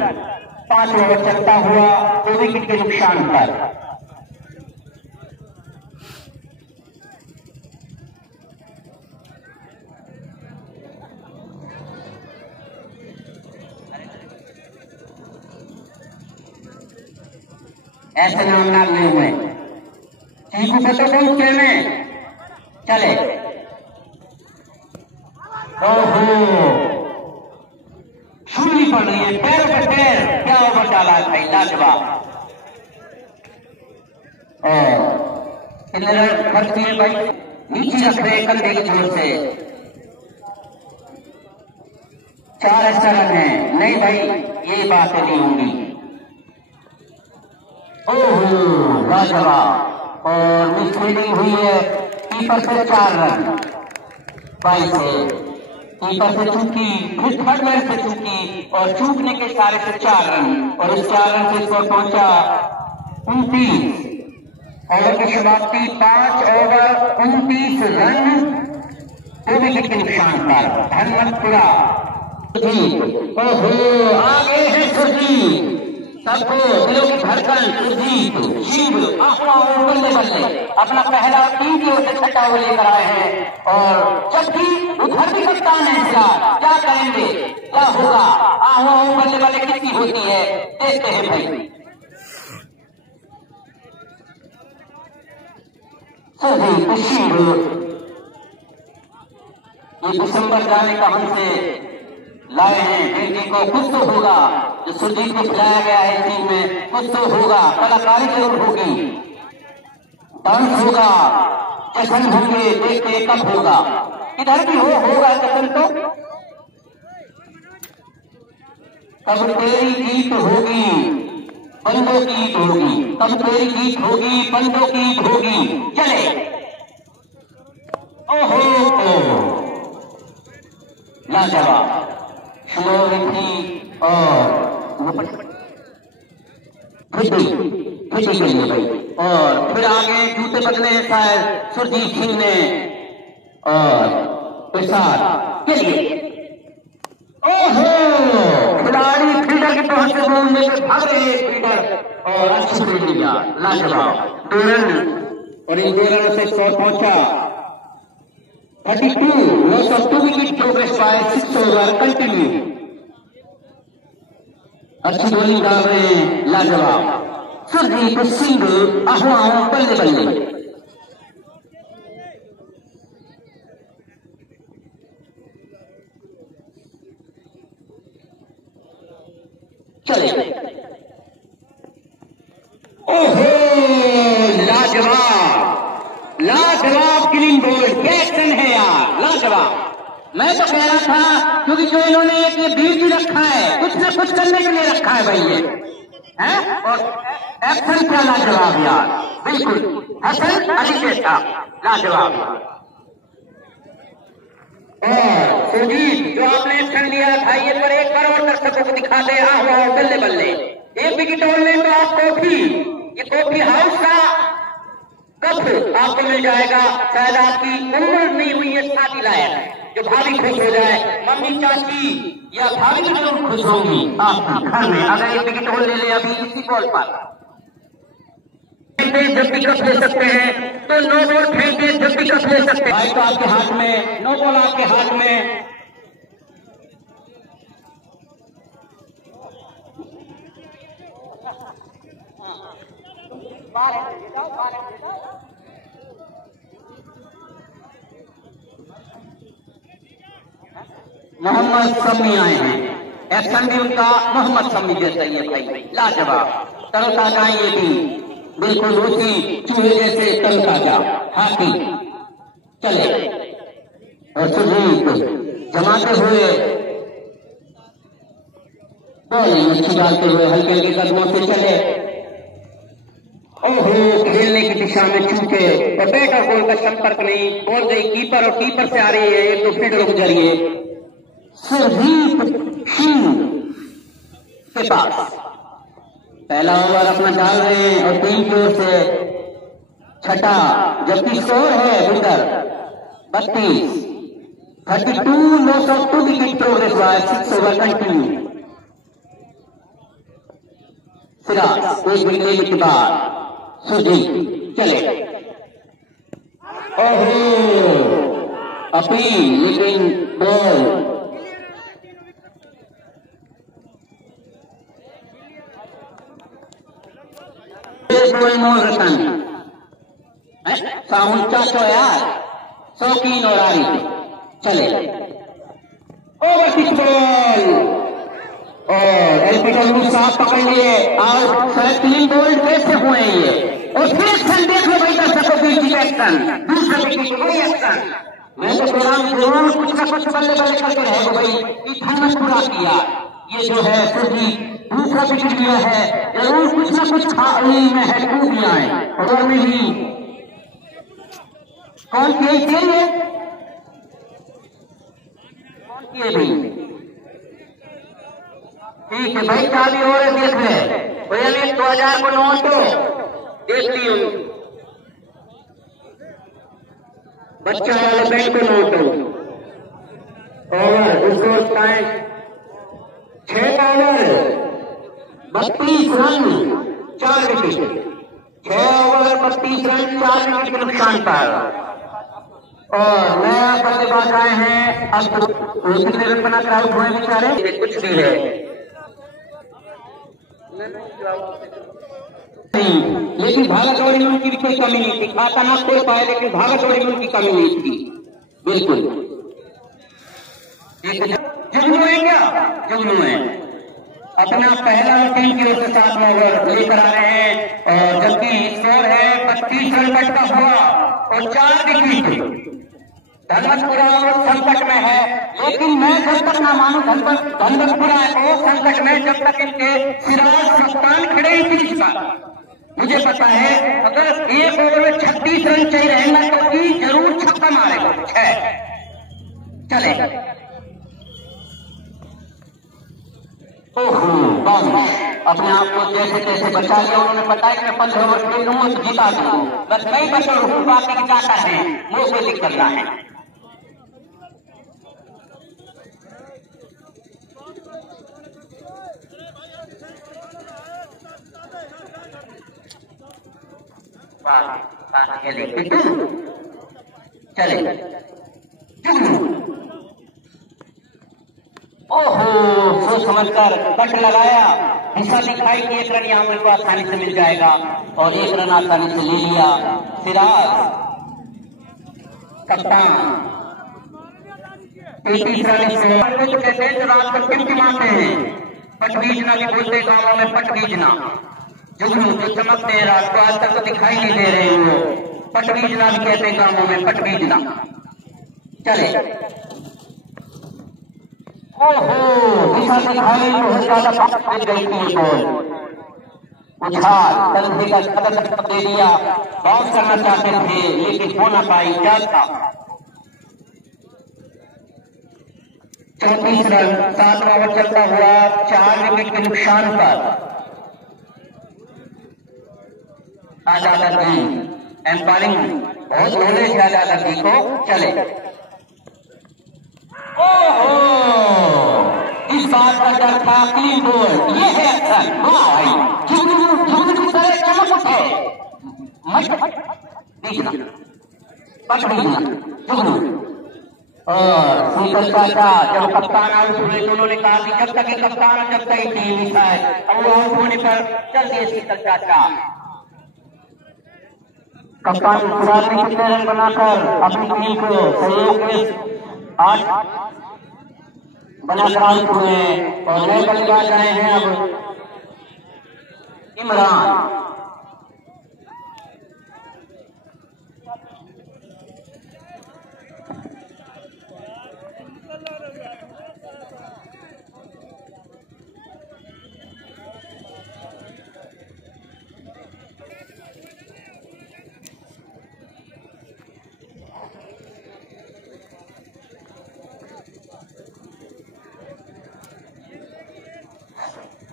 5 ओवर चलता हुआ 2 विकेट के नुकसान पर। ऐसे नाम ना लिए हुए चीकू पता कौन क्या में चले। ओहो छुरी पड़ रही है, पैर पर पैर, क्या ओवर डाला है भाई, लाजवाब। कितने रन खर्च किए भाई, नीचे रख रहे कंधे के जोर से। 4 एक्स्ट्रा रन है, नहीं भाई ये बातें नहीं होंगी। ओहो लाजवाब और मिस फील्डिंग हुई है, कीपर से 4 रन 22 से, कीपर से चूकी, फिर थर्ड मैन से चूकी और चूकने के इशारे से 4 रन और इस 4 रन से स्कोर पहुंचा 29। ओवर की समाप्ति 5 ओवर 29 रन, 2 विकेट के नुकसान पर। धनमतपुरा ओहो आगे है सुरजीत, सबको दिलों की धड़कन सुजीत शिव बल्ले बल्ले अपना पहला टीम की ओर से छठा ओवर लेकर आए हैं और जबकि उधर भी कप्तान है क्या करेंगे, क्या होगा, आओ बल्ले बल्ले कितनी होती है देखते हैं भाई। सुजीत शिव ये दिसंबर जाने का हमसे लाए हैं, बेटी को कुछ तो होगा जो सुरजीत को खिलाया गया है टीम में, कुछ तो होगा, कलाकारी जरूर होगी, डांस होगा, जश्न होंगे, देखते कब होगा, इधर भी होगा जश्न तो कब तेरी जीत होगी बंदों की ईद होगी, कब तेरी जीत होगी बंदों की ईद होगी। चले ओहो लाजवाब स्लो विधि और फिटी के लिए भाई, और फिर आगे जूते बदले हैं शायद सुरजीत सिंह ने और प्रसाद के लिए। ओहो खिलाड़ी फील्डर की पहुंच से बोल लेकर भाग रहे हैं फील्डर और अच्छी फील्डिंग लाजवाब 2 रन और इन 2 रनों से स्कोर पहुंचा 32 loss of 2 wicket progress by 6 over continue। अच्छी बॉलिंग डाल रहे हैं लाजवाब सुरजीत सिंह अफवाहों बल्ले बल्ले। चले ओहो लाजवाब लाजवाब क्लीन बोल्ड, क्या एक्शन है यार, लाजवाब। मैं तो कह रहा था क्योंकि जो इन्होंने ये बीज भी रखा है कुछ न कुछ करने के लिए रखा है भाई ये है, और एक्शन क्या लाजवाब यार, बिल्कुल हसन अली के साथ लाजवाब। और सुजीत जो आपने एक्शन लिया था ये पर एक बार और दर्शकों को दिखा दे, आओ बल्ले बल्ले 1 विकेट और ले तो आप कॉफी, ये कॉफी हाउस का कप आपको मिल जाएगा, शायद आपकी उम्र नहीं हुई है शादी लायक, जो भाभी खुश हो जाए, मम्मी चाची या भाभी भी जरूर खुश होंगी आपके घर में अगर 1 विकेट और ले ले अभी इसी बॉल पर। जब भी कप ले सकते हैं तो नो बॉल फेंके, जब भी कप ले सकते हैं, तो आपके हाथ में, नो बॉल आपके हाथ में। मोहम्मद शमी आए हैं, एक्शन भी उनका मोहम्मद शमी जैसा ही है भाई, लाजवाब तरोताजा ये भी बिल्कुल उसी चूहे जैसे तरोताजा हाथी। चले और सुजीत जमाते हुए बॉलिंग अच्छी डालते हुए हल्के हल्के कदमों से चले। ओहो खेलने की दिशा में चूके और बैट और बॉल का संपर्क नहीं, बॉल गई कीपर और कीपर से आ रही है 1-2 फील्डरों के जरिए सुरजीत सिंह के पास। पहला ओवर अपना डाल रहे हैं और टीम की ओर से छठा, जबकि स्कोर है wicket 32 loss of 2 wicket progress by 6 over continue. Siraj 1 wicket लेने के बाद सुजीत चले। ओहो अपील लेकिन बॉल मोल रतन साउंड चाचो यार शौकीन और आरी चले। ओवर 6 बॉल और एलपीडब्ल्यू साफ पकड़ लिए और क्लीन बोल्ड कैसे हुए ये, और फिर एक्शन देख लो भाई दर्शकों की एक्शन, दूसरे विकेट कोई एक्शन। मैं तो कह रहा हूँ जरूर कुछ न कुछ बल्ले बल्ले करके रहेगा भाई, इतना पूरा किया ये जो है सुरजीत दूसरा विकेट लिया है, जरूर कुछ न कुछ में है खूबियां और नहीं कौन किए चाहिए कौन किए भाई। ठीक है भाई चाबी और देख ले भैया 2000 को नोट देख लियो, बच्चा वाले बैंक को नोट और उसको 6 over 32 run 4 wicket, 6 over 32 run 4 wicket के नुकसान पर। और नया बल्लेबाज आए हैं, अब कितने रन बनाकर आउट हुए बेचारे, कुछ भी है नहीं, लेकिन भागा दौड़ी में उनकी भी कोई कमी नहीं थी। खाता ना खोल पाए लेकिन भागा दौड़ी में उनकी कमी नहीं थी, बिल्कुल। जुगनू है क्या? जुगनू है, अपना पहला टीम की ओर से 7 ओवर लेकर आ रहे हैं। और जबकि स्कोर है 32 रन बचता हुआ और 4 विकेट। धनवंतपुरा संकट में है, लेकिन मैं जब तक ना मानू धनवंतपुरा को संकट में, जब तक इनके सिराज कप्तान खड़े ही क्रीज पर। मुझे पता है अगर एक ओवर में 36 रन चाहिए रहेगा तो ये जरूर छक्का मारेगा। 6 चले, अपने आप को जैसे तैसे बचा लिया उन्होंने। बताया कि मैं 15 ओवर खेल लूंगा तो जीता दूंगा, बस कई बच्चों को बाकी जाता है, वो कोई दिक्कत ना है। चले, ओहो, सोच समझकर कट लगाया, हिस्सा दिखाई कि 1 रन यहाँ को आसानी से मिल जाएगा और 1 रन आसानी से ले लिया सिराज कप्तान। 33 रन से तो कहते हैं जो रात को टिमटिमाते हैं, पटवीजना भी बोलते गांवों में, पटवीजना। जुगनू जो चमकते रात को आज तक तो दिखाई नहीं दे रहे हो, पटवीजना भी कहते हैं गांवों में, पटवीजना। चले, ओहो, दिशा दिखाई बहुत ज्यादा मिल गई थी बॉल। उछाल कंधे का कदम दे दिया, बाउंस करना चाहते थे लेकिन हो ना पाई। क्या था 34 रन 7 ओवर चलता हुआ 4 विकेट के नुकसान पर। आजाद दी एम्पायरिंग बहुत नॉलेज है आजाद दी को। चले, ओहो, इस बात का डर था, क्लीन बोल्ड, ये है अक्सर। भाई जुगनू की तरह चमक उठे, जुगनू और शीतल चाचा जब कप्तान आउट हुए तो उन्होंने कहा कि जब तक कप्तान जब तक टीम है। अब वो आउट होने पर चल दिए शीतल चाचा। कप्तान सिराज ने कितने रन बनाकर अपनी टीम को सहयोग के 8 बनाकर आउट हुए और नए बल्लेबाज आए हैं। अब इमरान,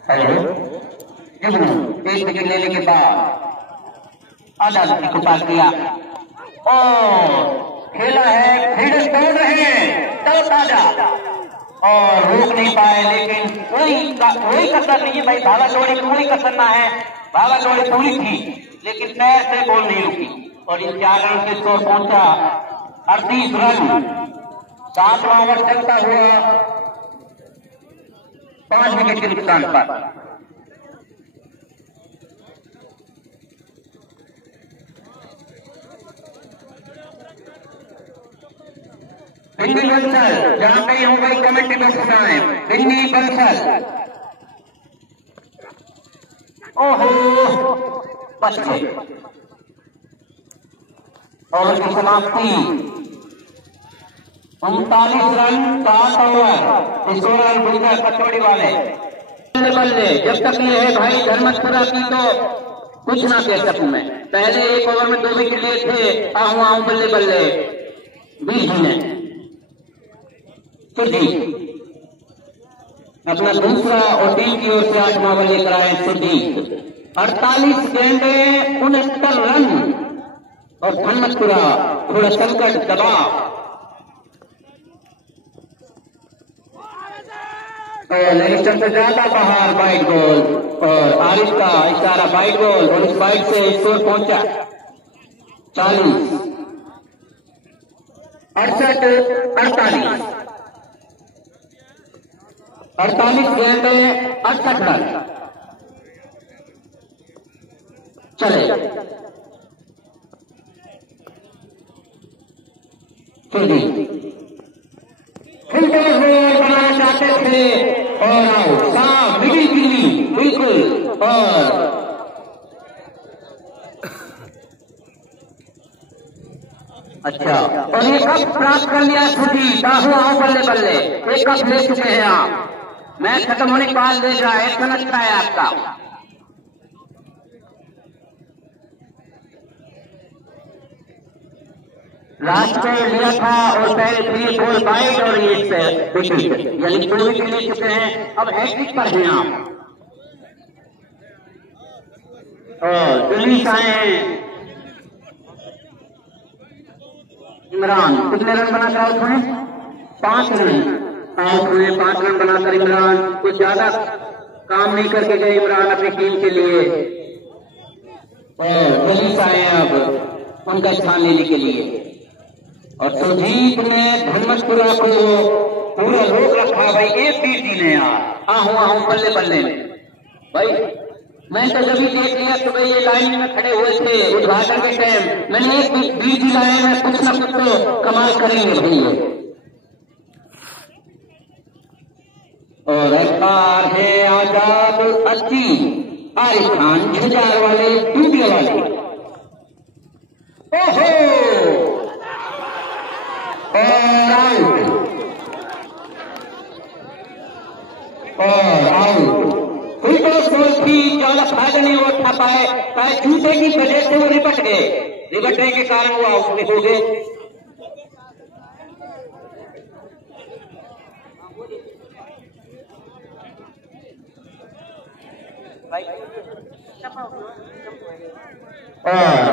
हेलो, जुगनू 1 विकेट लेने के बाद आजाद को पास किया और खेला है, फील्डर्स दौड़ रहे हैं तब ताजा और रोक नहीं पाए। लेकिन कोई कसर नहीं है भाई, भागा दौड़ी पूरी कसर ना है, भागा दौड़ी पूरी थी लेकिन पैर से बॉल नहीं रुकी और इन 4 रन के स्कोर पहुंचा 38 रन। 7 ओवर चलता हुआ 5 विकेट के नुकसान पर। बिन्नी बंसल, जहां कहीं हो गई कमेटी में सुनाए, बिन्नी बंसल। ओहो, बच गए और उसकी समाप्ति 39 रन 7 ओवर। इस दौरान गुजरात पचौड़ी वाले बल्ले जब तक ये है भाई धनवंतपुरा की तो कुछ ना कह सकूं मैं। पहले 1 ओवर में 2 विकेट लिए थे, आऊं बल्ले बल्ले 20 ने सुधी अपना दूसरा और टीम की ओर से 8वां ओवर लेकर आए सुधी। 48 गेंदे 69 रन और धनवंतपुरा थोड़ा संकट दबाव। और लेगिस्टन से ज्यादा बाहर वाइड बॉल और आरिफ का इशारा वाइड बॉल और इस वाइड से स्कोर पहुंचा 40 68 गेंद में 68 रन। चले फिल्टर बनाना चाहते थे और आउट साफ मिडिल गिल्ली बिल्कुल। और अच्छा और ये कप प्राप्त कर लिया छुट्टी बाहु आओ बल्ले बल्ले एक कप ले चुके हैं आप। मैच खत्म होने के बाद देख रहा है एक्शन अच्छा है आपका। लास्ट में लिया था और पहले 3 बॉल वाइड और ये विकेट यानी 2 विकेट ले चुके हैं। अब हैट्रिक पर हैं आप और दिल्ली आए हैं इमरान। कितने रन बनाकर आउट हुए? 5 रन आउट हुए। 5 रन बनाकर इमरान कुछ ज्यादा काम नहीं करके गए इमरान अपनी टीम के लिए और दिल्ली आए अब उनका स्थान लेने के लिए। और सुजीत ने धर्मपुरा को पूरा रोक रखा भाई। एक बीट जी ने यार आहू बल्ले बल्ले में भाई मैं तो जब भी देख लिया सुबह ये लाइन में खड़े हुए थे उद्घाटन के टाइम मैंने एक बीट जी लाइन में कुछ ना कुछ तो कमाल करेंगे भैया। और एक बार है आजाद 80 आरिफ खान झुजार वाले डूबे वाले। ओहो और आउट। कोई तो स्कोर की ज्यादा फायदा नहीं उठा पाए जूते की वजह से वो रिपट गए। रिपटने के कारण वो आउट हो गए। और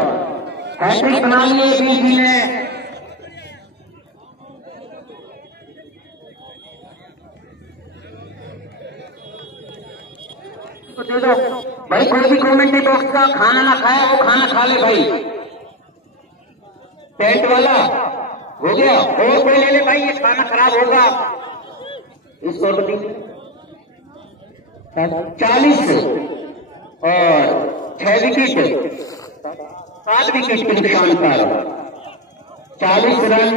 हैट्रिक बना लिए बीजी ने। दे दो भाई कोई भी कमेंट्री बॉक्स का खाना ना खाए वो खाना खा ले भाई। टेंट वाला हो गया और कोई ले ले भाई ये खाना खराब होगा। इस 40 और 6 विकेट 7 विकेट के नुकसान पर 40 रन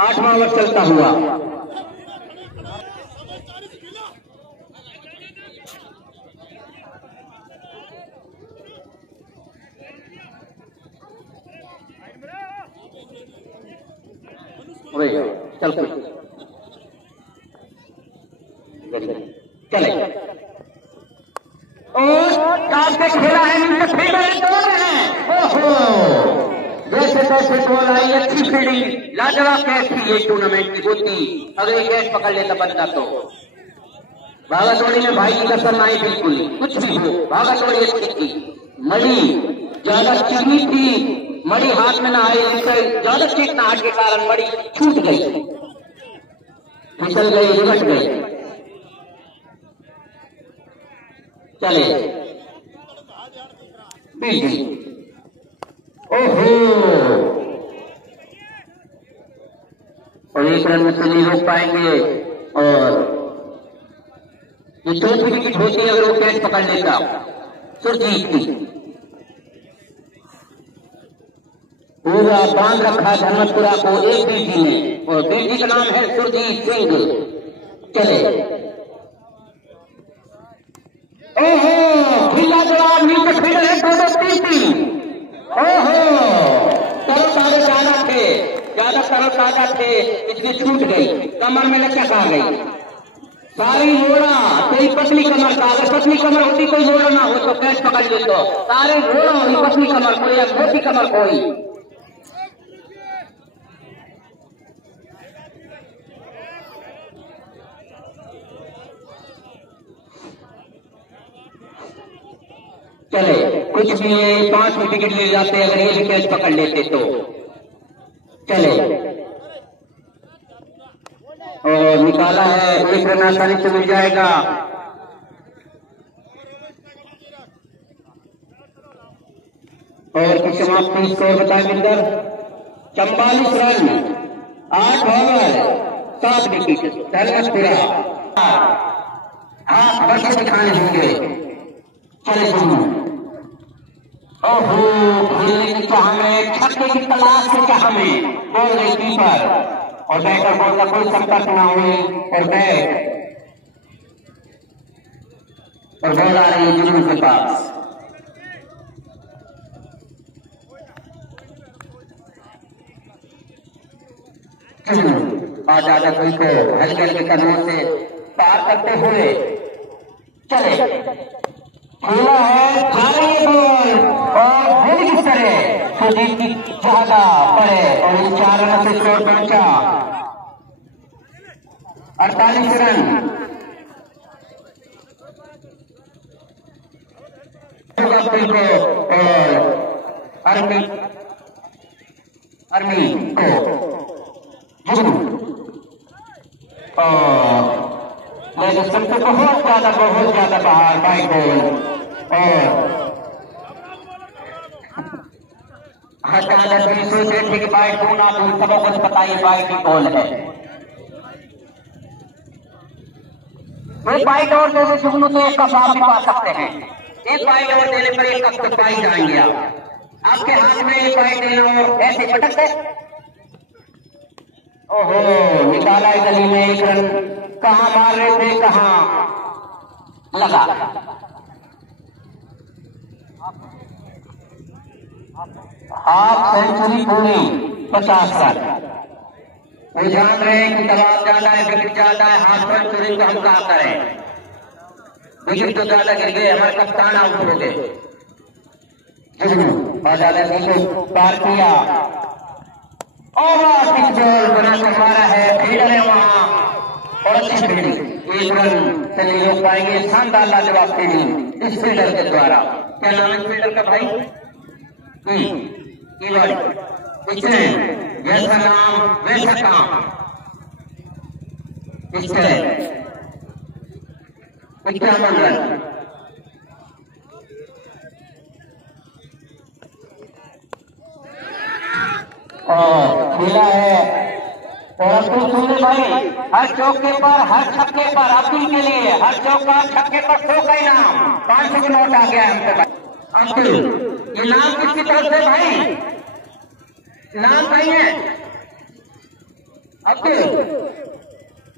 8वां ओवर चलता हुआ। चल चले और काट से खेला है नीचे फील्डर तोड़ रहे हैं। ओहो जैसे तैसे बॉल आई अच्छी फील्डिंग लाजवाब कैच थी ये टूर्नामेंट की होती। अगर ये कैच पकड़ लेता बंदा तो भागा दौड़ी में भाई की कसर नहीं बिल्कुल कुछ भी हो। भागा दौड़ी अच्छी थी। मड़ी ज्यादा चिकनी थी। मड़ी हाथ में ना आई इससे ज्यादा चिकनाहट के कारण मड़ी छूट गई फिसल गई रिबट गई। चले बीजी ओहो और 1 रन में से नहीं रोक पाएंगे। और ये चौथी विकेट होती अगर वो कैच पकड़ लेता सुरजीत की। पूरा बांध रखा धर्मपुरा को एक बीजी ने और बीजी का नाम है सुरजीत सिंह। चले ओहो खिला जवाब नीचे फील्डर है 2-3। ओहो तरल ताजे ज्यादा तरल ताजा थे इसलिए छूट गई। कमर में लचक आ गई सारी लोड़ा तेरी पतली कमर का। अगर पतली कमर होती कोई लोड़ा ना हो तो कैच पकड़ ले तो सारे लोड़ा होगी पतली कमर कोई या मोटी कमर कोई। चले कुछ भी 5 विकेट ले जाते अगर ये भी कैच पकड़ लेते तो। चले और निकाला है, एक रन आसानी से मिल जाएगा। और की समाप्ति स्कोर बताए बिंदर 44 रन 8 ओवर 7 विकेट। पहला पूरा आप बच्चे दिखाने होंगे। चले सुनो, ओहो खेलने की चाह में, छक्के की तलाश की चाह में बोल गई कीपर और बैटर बॉल का कोई संपर्क ना हुए और बैट और बॉल आ रही है जुनून के पास। और ज्यादा कोई को हल्के हल्के कदमों से पार करते हुए चले, खेला है थाने बॉल और फिर किस तरह सुजीत की ज्यादा पड़े और इन 4 रन से स्कोर पहुंचा 48 रन। अर्मी लेकिन सबसे बहुत ज्यादा बाहर बाइक बॉल और सोच रहे थे कि बाइक को ना दूर, सबको कुछ पता ही बाइक की बॉल है। एक बाइक और देने से तो एक कप आप भी पा सकते हैं। एक बाइक और देने पर एक कप तो पा ही जाएंगे आप। आपके हाथ में एक बाइक देना और ऐसे पटकते, ओहो निकाला है गली में, एक रन कहाँ मार रहे थे, कहाँ लगा। हाफ सेंचुरी पूरी 50 रन। वो जान रहे हैं कि दबाव ज्यादा है, विकेट ज्यादा है, हाफ सेंचुरी को हम क्या करें, विकेट तो ज्यादा गिर गए, हमारे कप्तान आउट हो गए। पार किया और बॉल बना कर मारा है, फील्डर है वहां और अच्छी फील्डिंग, एक रन से नहीं रोक पाएंगे। शानदार लाजवाब फील्डिंग इस फील्डर के द्वारा। क्या नाम है फील्डर का भाई? इसने जैसा नाम वैसा काम, इससे 51 रन। और खेला है और सुनिए भाई, हर चौके पर, हर छक्के पर अपील के लिए, हर चौका छक्के पर 100 का इनाम, 500 का नोट आ गया है हमसे भाई। अब्दुल, ये नाम किसकी तरफ से भाई? नाम भाई है अब्दुल,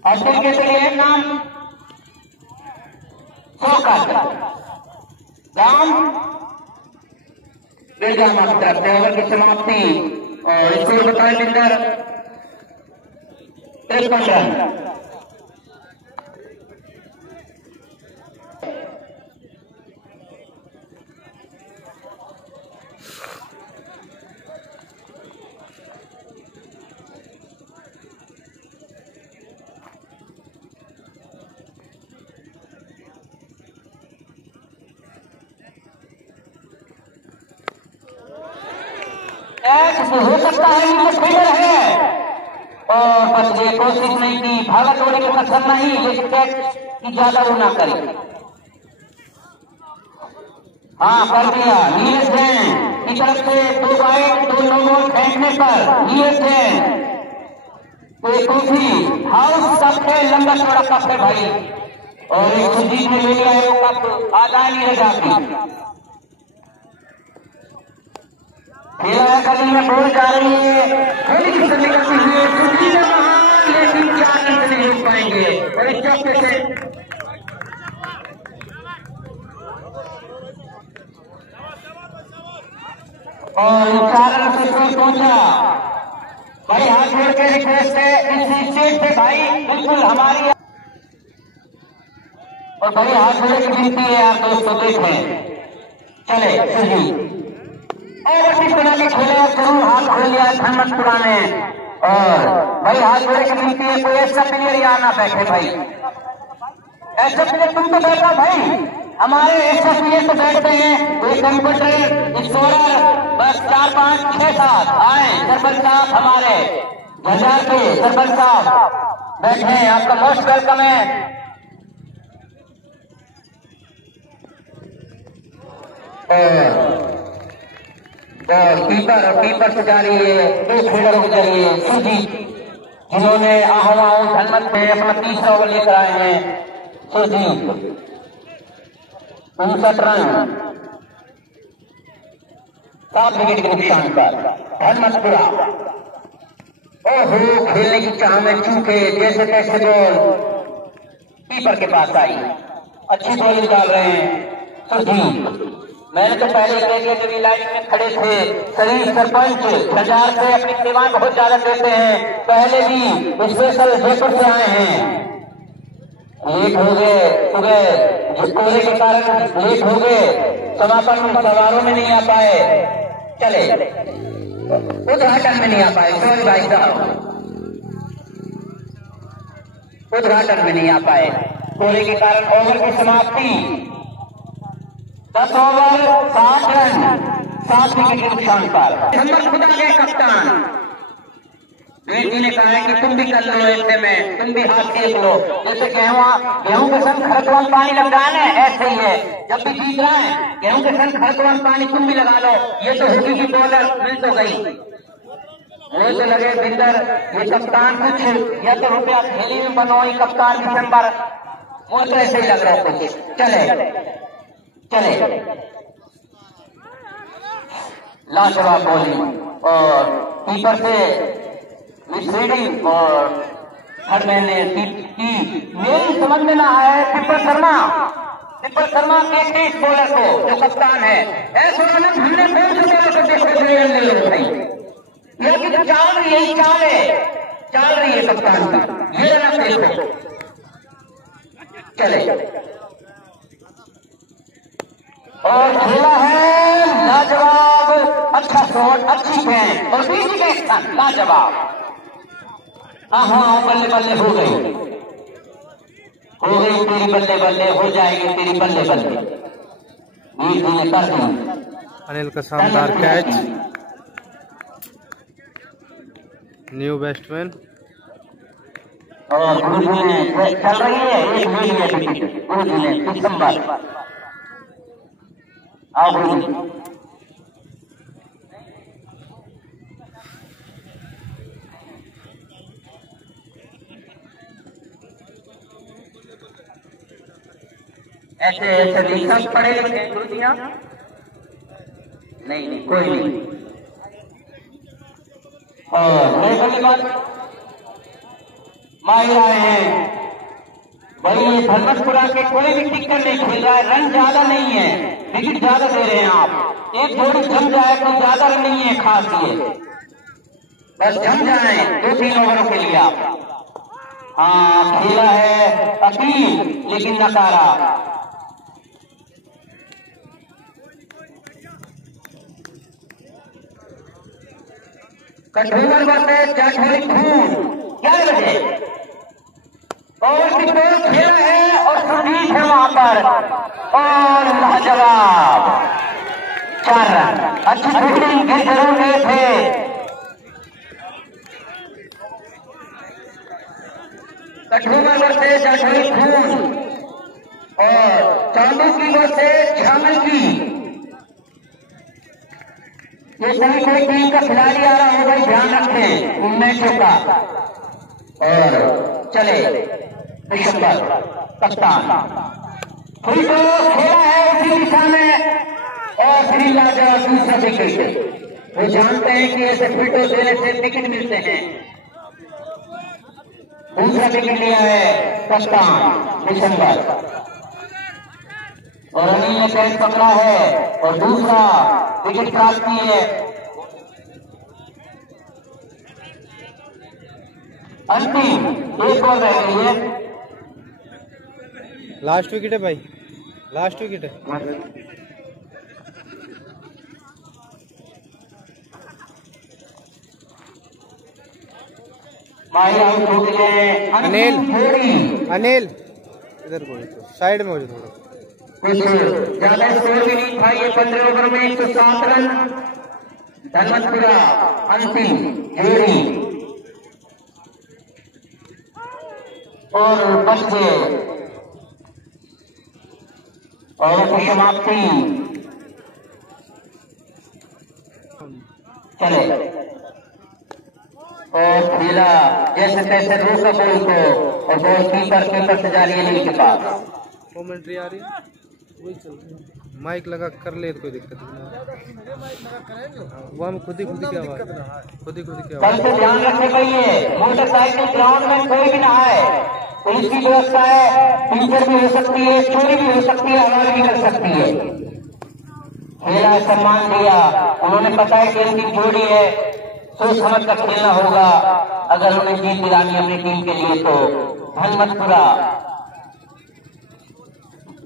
अब्दुल के लिए नाम 100 का दाम बिरजा माफ तरफ से। ओवर की समाप्ति और इसको बताए बिंदर 53 रन। हो सकता है ये फील्डर है और बस ये कोशिश नहीं की, भागा दौड़े के पसंद नहीं, लेकिन कैच की ज्यादा वो ना करे। हाँ कर दिया। नीरज जैन की तरफ से 2 बाइक 2 नो बॉल फेंकने पर नीरज जैन कोई हाउस कप है, लंबा चौड़ा कप है भाई, और एक सुजीत ने ले लिया है वो कप, आधा नहीं रह जाती। खेला गली में बॉल जा रही है, होली की समय करती हुई सुजीत है वहां, लेकिन क्या नहीं रोक पाएंगे और एक चौके से और 4 रन से पहुंचा भाई। हाथ जोड़ के रिक्वेस्ट है इस स्टेट पे भाई, बिल्कुल हमारी और भाई हाथ जोड़े की विनती है आप दोस्तों, देखें चले सुजीत और बना के खेले जरूर, हाथ खोल लिया धनमतपुरा ने और भाई हाथ जोड़े की विनती है, कोई ऐसा प्लेयर यहाँ ना बैठे भाई, ऐसा प्लेयर तुम तो बैठा भाई, हमारे ऐसा प्लेयर तो बैठते हैं, कोई कंप्यूटर स्कोरर बस 4 5 6 7 आए। सरपंच साहब हमारे बाजार के सरपंच साहब बैठे, आपका मोस्ट वेलकम है। और कीपर से जा रही है, 2 खेलों के जरिए सुरजीत, जिन्होंने आहवाओं धनमत पे अपना 3रा ओवर लेकर आए हैं। सुरजीत 59 रन 7 विकेट के नुकसान पर। धनमतपुरा ओहो, खेलने की चाह में चूके जैसे तैसे बॉल कीपर के पास आई। अच्छी बॉलिंग डाल रहे हैं सुरजीत। मैंने तो पहले कह दिया, जब लाइन में खड़े थे शरीफ सरपंच बाजार से अपनी सेवाएं बहुत ज्यादा देते हैं, पहले भी स्पेशल जयपुर से आए हैं। लेट हो गए सुबह, कोहरे के कारण लेट हो गए, समापन समारोह में नहीं आ पाए, चले उद्घाटन में नहीं आ पाए। सॉरी भाई साहब, उद्घाटन में नहीं आ पाए कोहरे के कारण। ओवर की समाप्ति 10 ओवर 60 रन 7 विकेट के नुकसान पर। नंबर खुदा के कप्तान बेटी ने कहा है कि तुम भी कर लो, इतने में तुम भी हाथ देख लो। जैसे गेहूं के संग खरकवान पानी लगाना है, ऐसे ही है, जब भी जीत रहा है गेहूं के संग खरकवान पानी तुम भी लगा लो। ये तो होगी की बॉलर मिल तो गई, मुझे तो लगे बिंदर ये कप्तान कुछ या तो रुपया थैली में बनो, ये कप्तान दिसंबर, मुझे तो ऐसे ही लग रहा है कुछ। चले लाजवाब बॉलिंग और कीपर से मिसरीडिंग और हर मैंने मेरी समझ में ना आया। ट्रिपल शर्मा के तेज बॉलर को जो कप्तान है, ऐसे हमने कौन से बॉलर को देखो भाई, ये चाल रही है कप्तान की, ये ना देखो। चले और खेला है लाजवाब, अच्छा शॉट, अच्छी गेंद और बीच के स्थान लाजवाब। हाँ, बल्ले बल्ले हो गई तेरी बल्ले बल्ले, हो जाएगी तेरी बल्ले बल्ले। धीरे कर दी अनिल का शानदार कैच, न्यू बैट्समैन। और चल रही है एक मिनट दिसंबर ऐसे लिखा पढ़े लिखे गुरुजियां नहीं कोई नहीं। और बल्लेबाज माहिर आए हैं भाई, ये धर्मपुरा के कोई भी टिक्कर नहीं खेल रहा है, रन ज्यादा नहीं है, विकेट ज्यादा दे रहे हैं आप। एक जोड़ी जम जाए तो ज्यादा रन नहीं है खास ये, बस जम जाए 2-3 ओवरों के लिए आप। हाँ, खेला है अपील लेकिन नकारा। कठोर वर्सेस जाठौरी खून 11 बजे और खेला है और सुरजीत है वहां पर और लाजवाब 4 रन। अच्छी फील्डिंग के जरूर गए थे। कठोर वर्सेस जाठौरी खून और चांदू की वर्सेस झामल की। ये सभी कोई टीम का खिलाड़ी आ रहा होगा, ध्यान रखें उन मैचों का। और चले दिसंबर कप्तान फिर तो खेला है उसी दिशा में और श्री राजा दूसरा विकेट। वो जानते हैं कि ऐसे फिटो देने से विकेट मिलते हैं। दूसरा विकेट लिया है कप्तान दिसंबर और अनिल ने कैच पकड़ा है और दूसरा विकेट प्राप्त की है। अंतिम एक बॉल रह गई है, लास्ट विकेट है भाई, लास्ट विकेट है। माहिर आउट हो गए। अनिल इधर को साइड में हो जाए थोड़ा, कुछ ज्यादा स्कोर भी नहीं था। ये 15 ओवर में 107 रन। धनमतपुरा अंतिम जोड़ी और बच गए और समाप्ति। चले और खेला जैसे तैसे रोका बॉल को और बॉल कीपर से जा रही है नील के पास। कमेंट्री आ रही है, वही चल रही है। माइक लगा कर ले तो कोई दिक्कत नहीं। वो हम खुद ही क्या आवाज, खुद ही क्या कल से ध्यान रखने चाहिए। मोटरसाइकिल ग्राउंड में कोई भी ना है, पुलिस की व्यवस्था है, टीचर भी हो सकती है, चोरी भी हो सकती है, हवाला भी कर सकती है। खेला सम्मान दिया, उन्होंने पता है कि इनकी जोड़ी है, सोच समझ कर खेलना होगा। अगर उन्हें जीत दिलानी अपनी टीम के लिए तो धन मत पूरा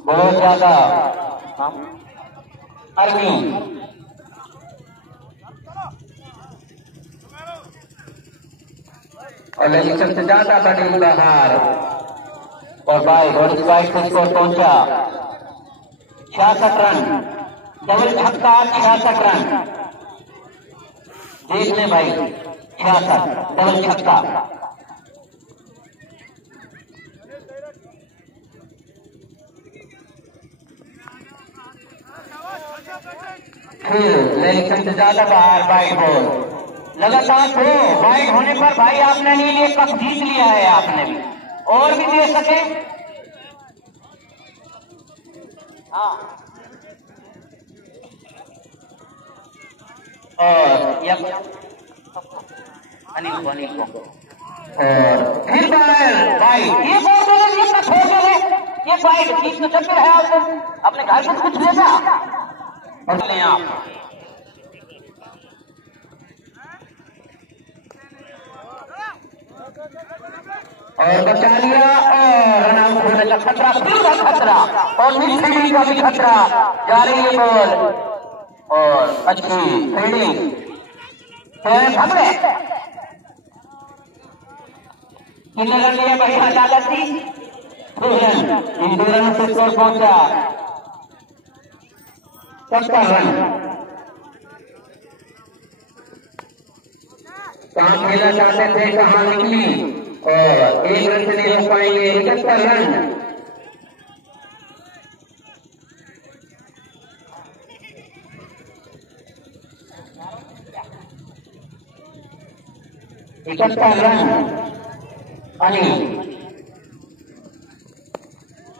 बहुत ज्यादा अर्मी और लेकिन सबसे ज्यादा बड़ी बाहर और इस बाइक से स्कोर पहुंचा 66 रन, डबल छक्का 66 रन। देख ले भाई, 66 डबल छक्का। फिर लेकिन से ज्यादा बाहर बाइक बॉल लगातार थ्रो। बाइक होने पर भाई आपने नहीं लिए, कप जीत लिया है आपने भी, और भी दे सके। हाँ और अनिल को और फिर बाइक ये बाइक बीच में चक्कर है। आपको अपने घर से कुछ लेगा और ले आप और बचा लिया और रन आउट होने का खतरा, फिर का खतरा और मिड का भी खतरा। जा रही है बॉल और अच्छी फील्डिंग खतरे। कितने रन लिया बढ़िया ज्यादा थी, 2 रन। इन 2 रनों से स्कोर पहुंचा 70 रन। कहाँ खेलना चाहते थे, कहाँ निकली और 1 रन से नहीं हो पाएंगे। 71 रन।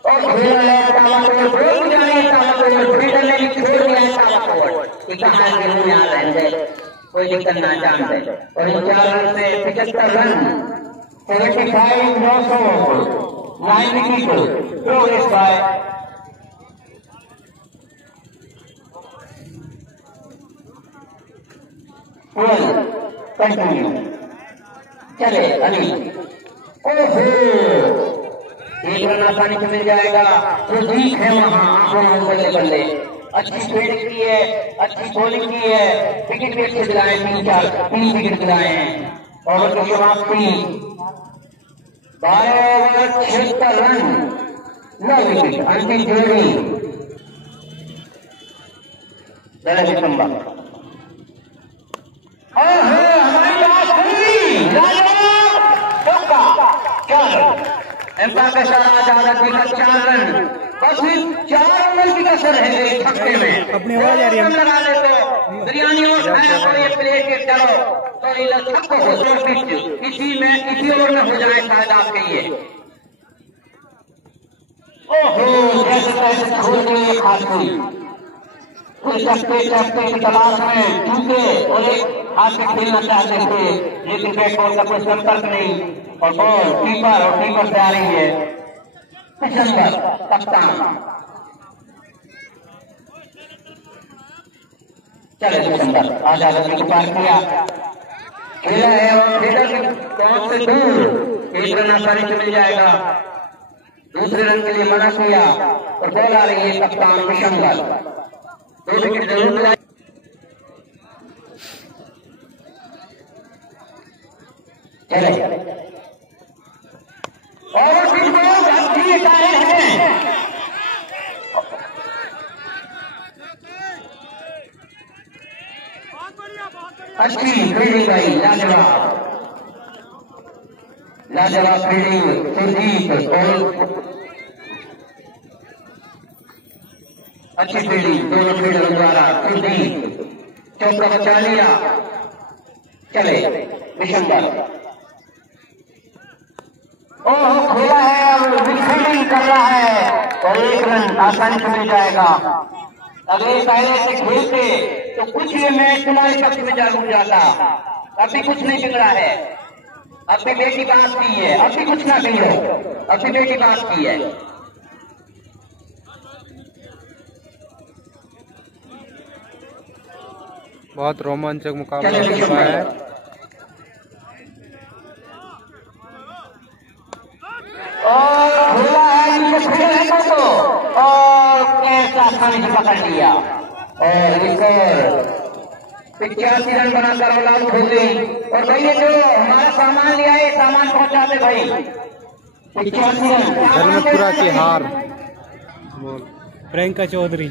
और खेला है तालाकोट, रोक जाए तालाकोट, फील्डर ने भी छोड़ दिया है तालाकोट। कहाँ के मुंह आ रहे थे, कोई दिक्कत ना जानते। और इन 4 रन से 75 run, 75 900 9 wicket progress by continue. चले अनिल, ओहो 1 रन आसानी से मिल जाएगा। तो ठीक है वहां बल्ले बल्ले अच्छी फील्डिंग की है, अच्छी बॉलिंग की है, विकेट भी अच्छे दिलाए, 3 विकेट दिलाए हैं। ओवर की समाप्ति 12 ओवर 76 रन 9 विकेट। अंतिम जोड़ी सितंबर। हमारी बात हुई एम्पायर का इशारा, ज्यादा दिक्कत 4 रन, बस 4 रन की कसर है मेरे छक्के में। अपनी आवाज आ रही है, लगा ले तो बिरयानी और ये प्लेट के चलो तो ये छक्को हो इसी ओवर में हो जाए शायद आपके ये। ओहो जैसे तैसे छोड़ दिए खासी चक्के की तलाश में चूके और एक हाथ से खेलना चाहते थे, लेकिन बैट बॉल का कोई संपर्क नहीं और बॉल कीपर से आ रही है। पिछंबर कप्तान चले पिछंबर आजा को पार किया, खेला है और फील्डर की पहुंच से दूर 1 रन आसानी से मिल जाएगा। दूसरे रन के लिए मना किया और बॉल आ रही है कप्तान पिछंबर। 2 विकेट जरूर मिला। चले और अच्छी फील्डिंग भाई, लाजवाब लाजवाब फील्डिंग सुरजीत और अच्छी फील्डिंग दोनों फील्डरों द्वारा सुरजीत चौका बचा लिया। चले विशंबर ओह खोला है और फील्डिंग कर रहा है और 1 रन आसानी से मिल जाएगा। अगले पहले से खेलते तो कुछ ये मैच तुम्हारे पक्ष में जागरूक जाता। अभी कुछ नहीं बिगड़ा है, अभी बेटी बात की है, अभी कुछ ना कही हो, अभी बेटी बात की है। बहुत रोमांचक मुकाबला हो रहा है। और खुला है तो और कैसा आसानी से पकड़ लिया और इसे 85 रन बनाकर ऑल आउट हो गई। और भाई ये जो हमारा सामान लिया है सामान पहुंचाते भाई 85 रन धर्मपुरा की हार प्रियंका चौधरी।